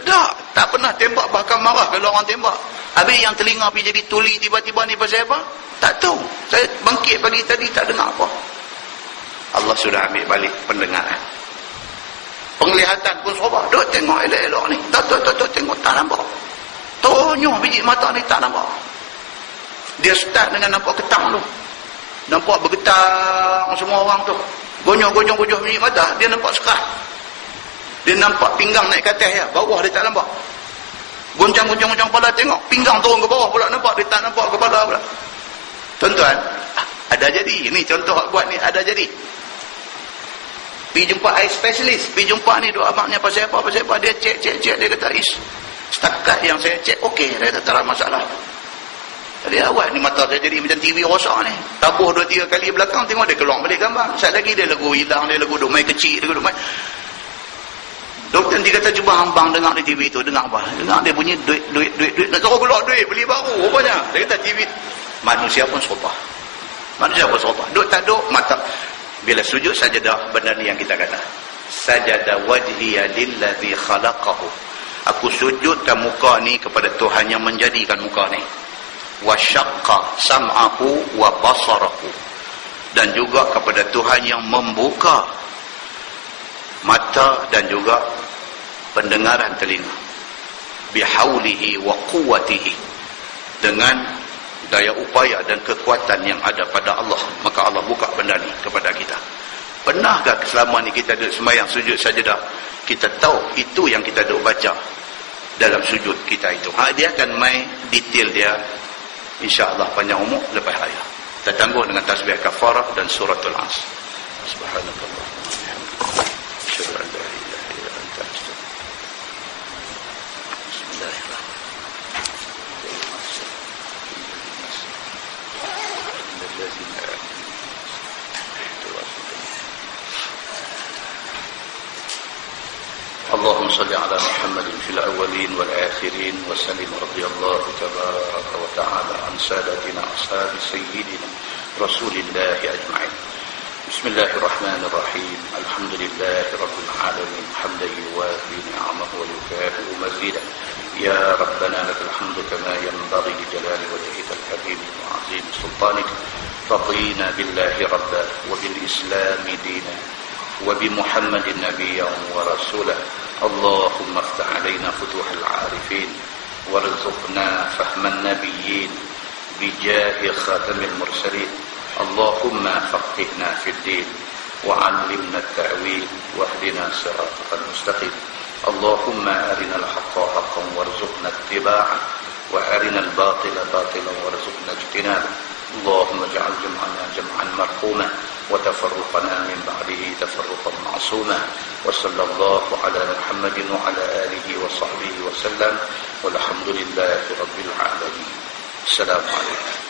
tak pernah tembak, bahkan marah kalau orang tembak. Habis yang telinga pergi jadi tuli tiba-tiba ni pasal apa? Tak tahu. Saya bangkit pagi tadi tak dengar apa. Allah sudah ambil balik pendengaran. Penglihatan pun sobah. Duk tengok elok-elok ni. Tak tengok, tak nampak. Tonyoh biji mata ni tak nampak. Dia start dengan nampak ketang tu. Nampak bergetang semua orang tu. Gonyong-gonyong biji mata, dia nampak sekat. Dia nampak pinggang naik ke atas ya. Bawah dia tak nampak. Goncang-goncang kepala tengok. Pinggang turun ke bawah pula nampak. Dia tak nampak kepala pula. Tuan-tuan, ada jadi. Ni contoh buat ni ada jadi. Pergi jumpa eye specialist. Pergi jumpa ni doa abangnya pasal apa. Dia cek. Dia kata, setakat yang saya cek, okey. Dia kata, tak ada masalah. Jadi awak ni mata saya jadi macam TV rosak ni. Tabuh 2-3 kali belakang, tengok dia keluar balik gambar. Sekejap lagi dia lagu hilang, dia lagu duk main kecil, dia duk main. Doktor nanti kata, cuba hambang dengar di TV tu. Dengar apa? Dengar dia bunyi duit. Nak suruh keluar duit, beli baru. Rupanya. Dia kata TV. Manusia pun serupa. Duk tak duk, mata. Bila sujud sajadah, benda ni yang kita kata. Sajada wajhiya lillazi khalaqahu. Aku sujudkan muka ni kepada Tuhan yang menjadikan muka ni. Wa syaqqa sam'ahu wa basarahu, dan juga kepada Tuhan yang membuka mata dan juga pendengaran telinga. Bihaulihi wa quwwatihi, dengan daya upaya dan kekuatan yang ada pada Allah, maka Allah buka benda ni kepada kita. Pernahkah selama ni kita duduk sembahyang sujud sajadah, kita tahu itu yang kita duduk baca dalam sujud kita itu? Dia akan main detail dia insya-Allah panjang umur lepas raya. Kita tangguh dengan tasbih kafarah dan suratul Asr. Subhanallah. Asyhadu an la ilaha illa anta astaghfiruka. Bismillahirrahmanirrahim. اللهم صل على محمد في الأولين والآخرين وسلم رضي الله تبارك وتعالى عن سادتنا أصحاب سيدنا رسول الله أجمعين. بسم الله الرحمن الرحيم. الحمد لله رب العالمين حمدا يوافي نعمه ويكافئ مزيدا. يا ربنا لك الحمد كما ينبغي لجلال وجهك الكريم وعظيم سلطانك. رضينا بالله ربا وبالإسلام دينا وبمحمد نبيا ورسولا. اللهم افتح علينا فتوح العارفين وارزقنا فهم النبيين بجاه خاتم المرسلين. اللهم فقهنا في الدين وعلمنا التأويل واهدنا صراطك المستقيم. اللهم أرنا الحق حقا وارزقنا اتباعه وأرنا الباطل باطلا وارزقنا اجتنابه. اللهم اجعل جمعنا جمعا مرحوما وتفرقنا من بعده تفرقا معصوما. وصلى الله على محمد وعلى آله وصحبه وسلم والحمد لله رب العالمين. السلام عليكم.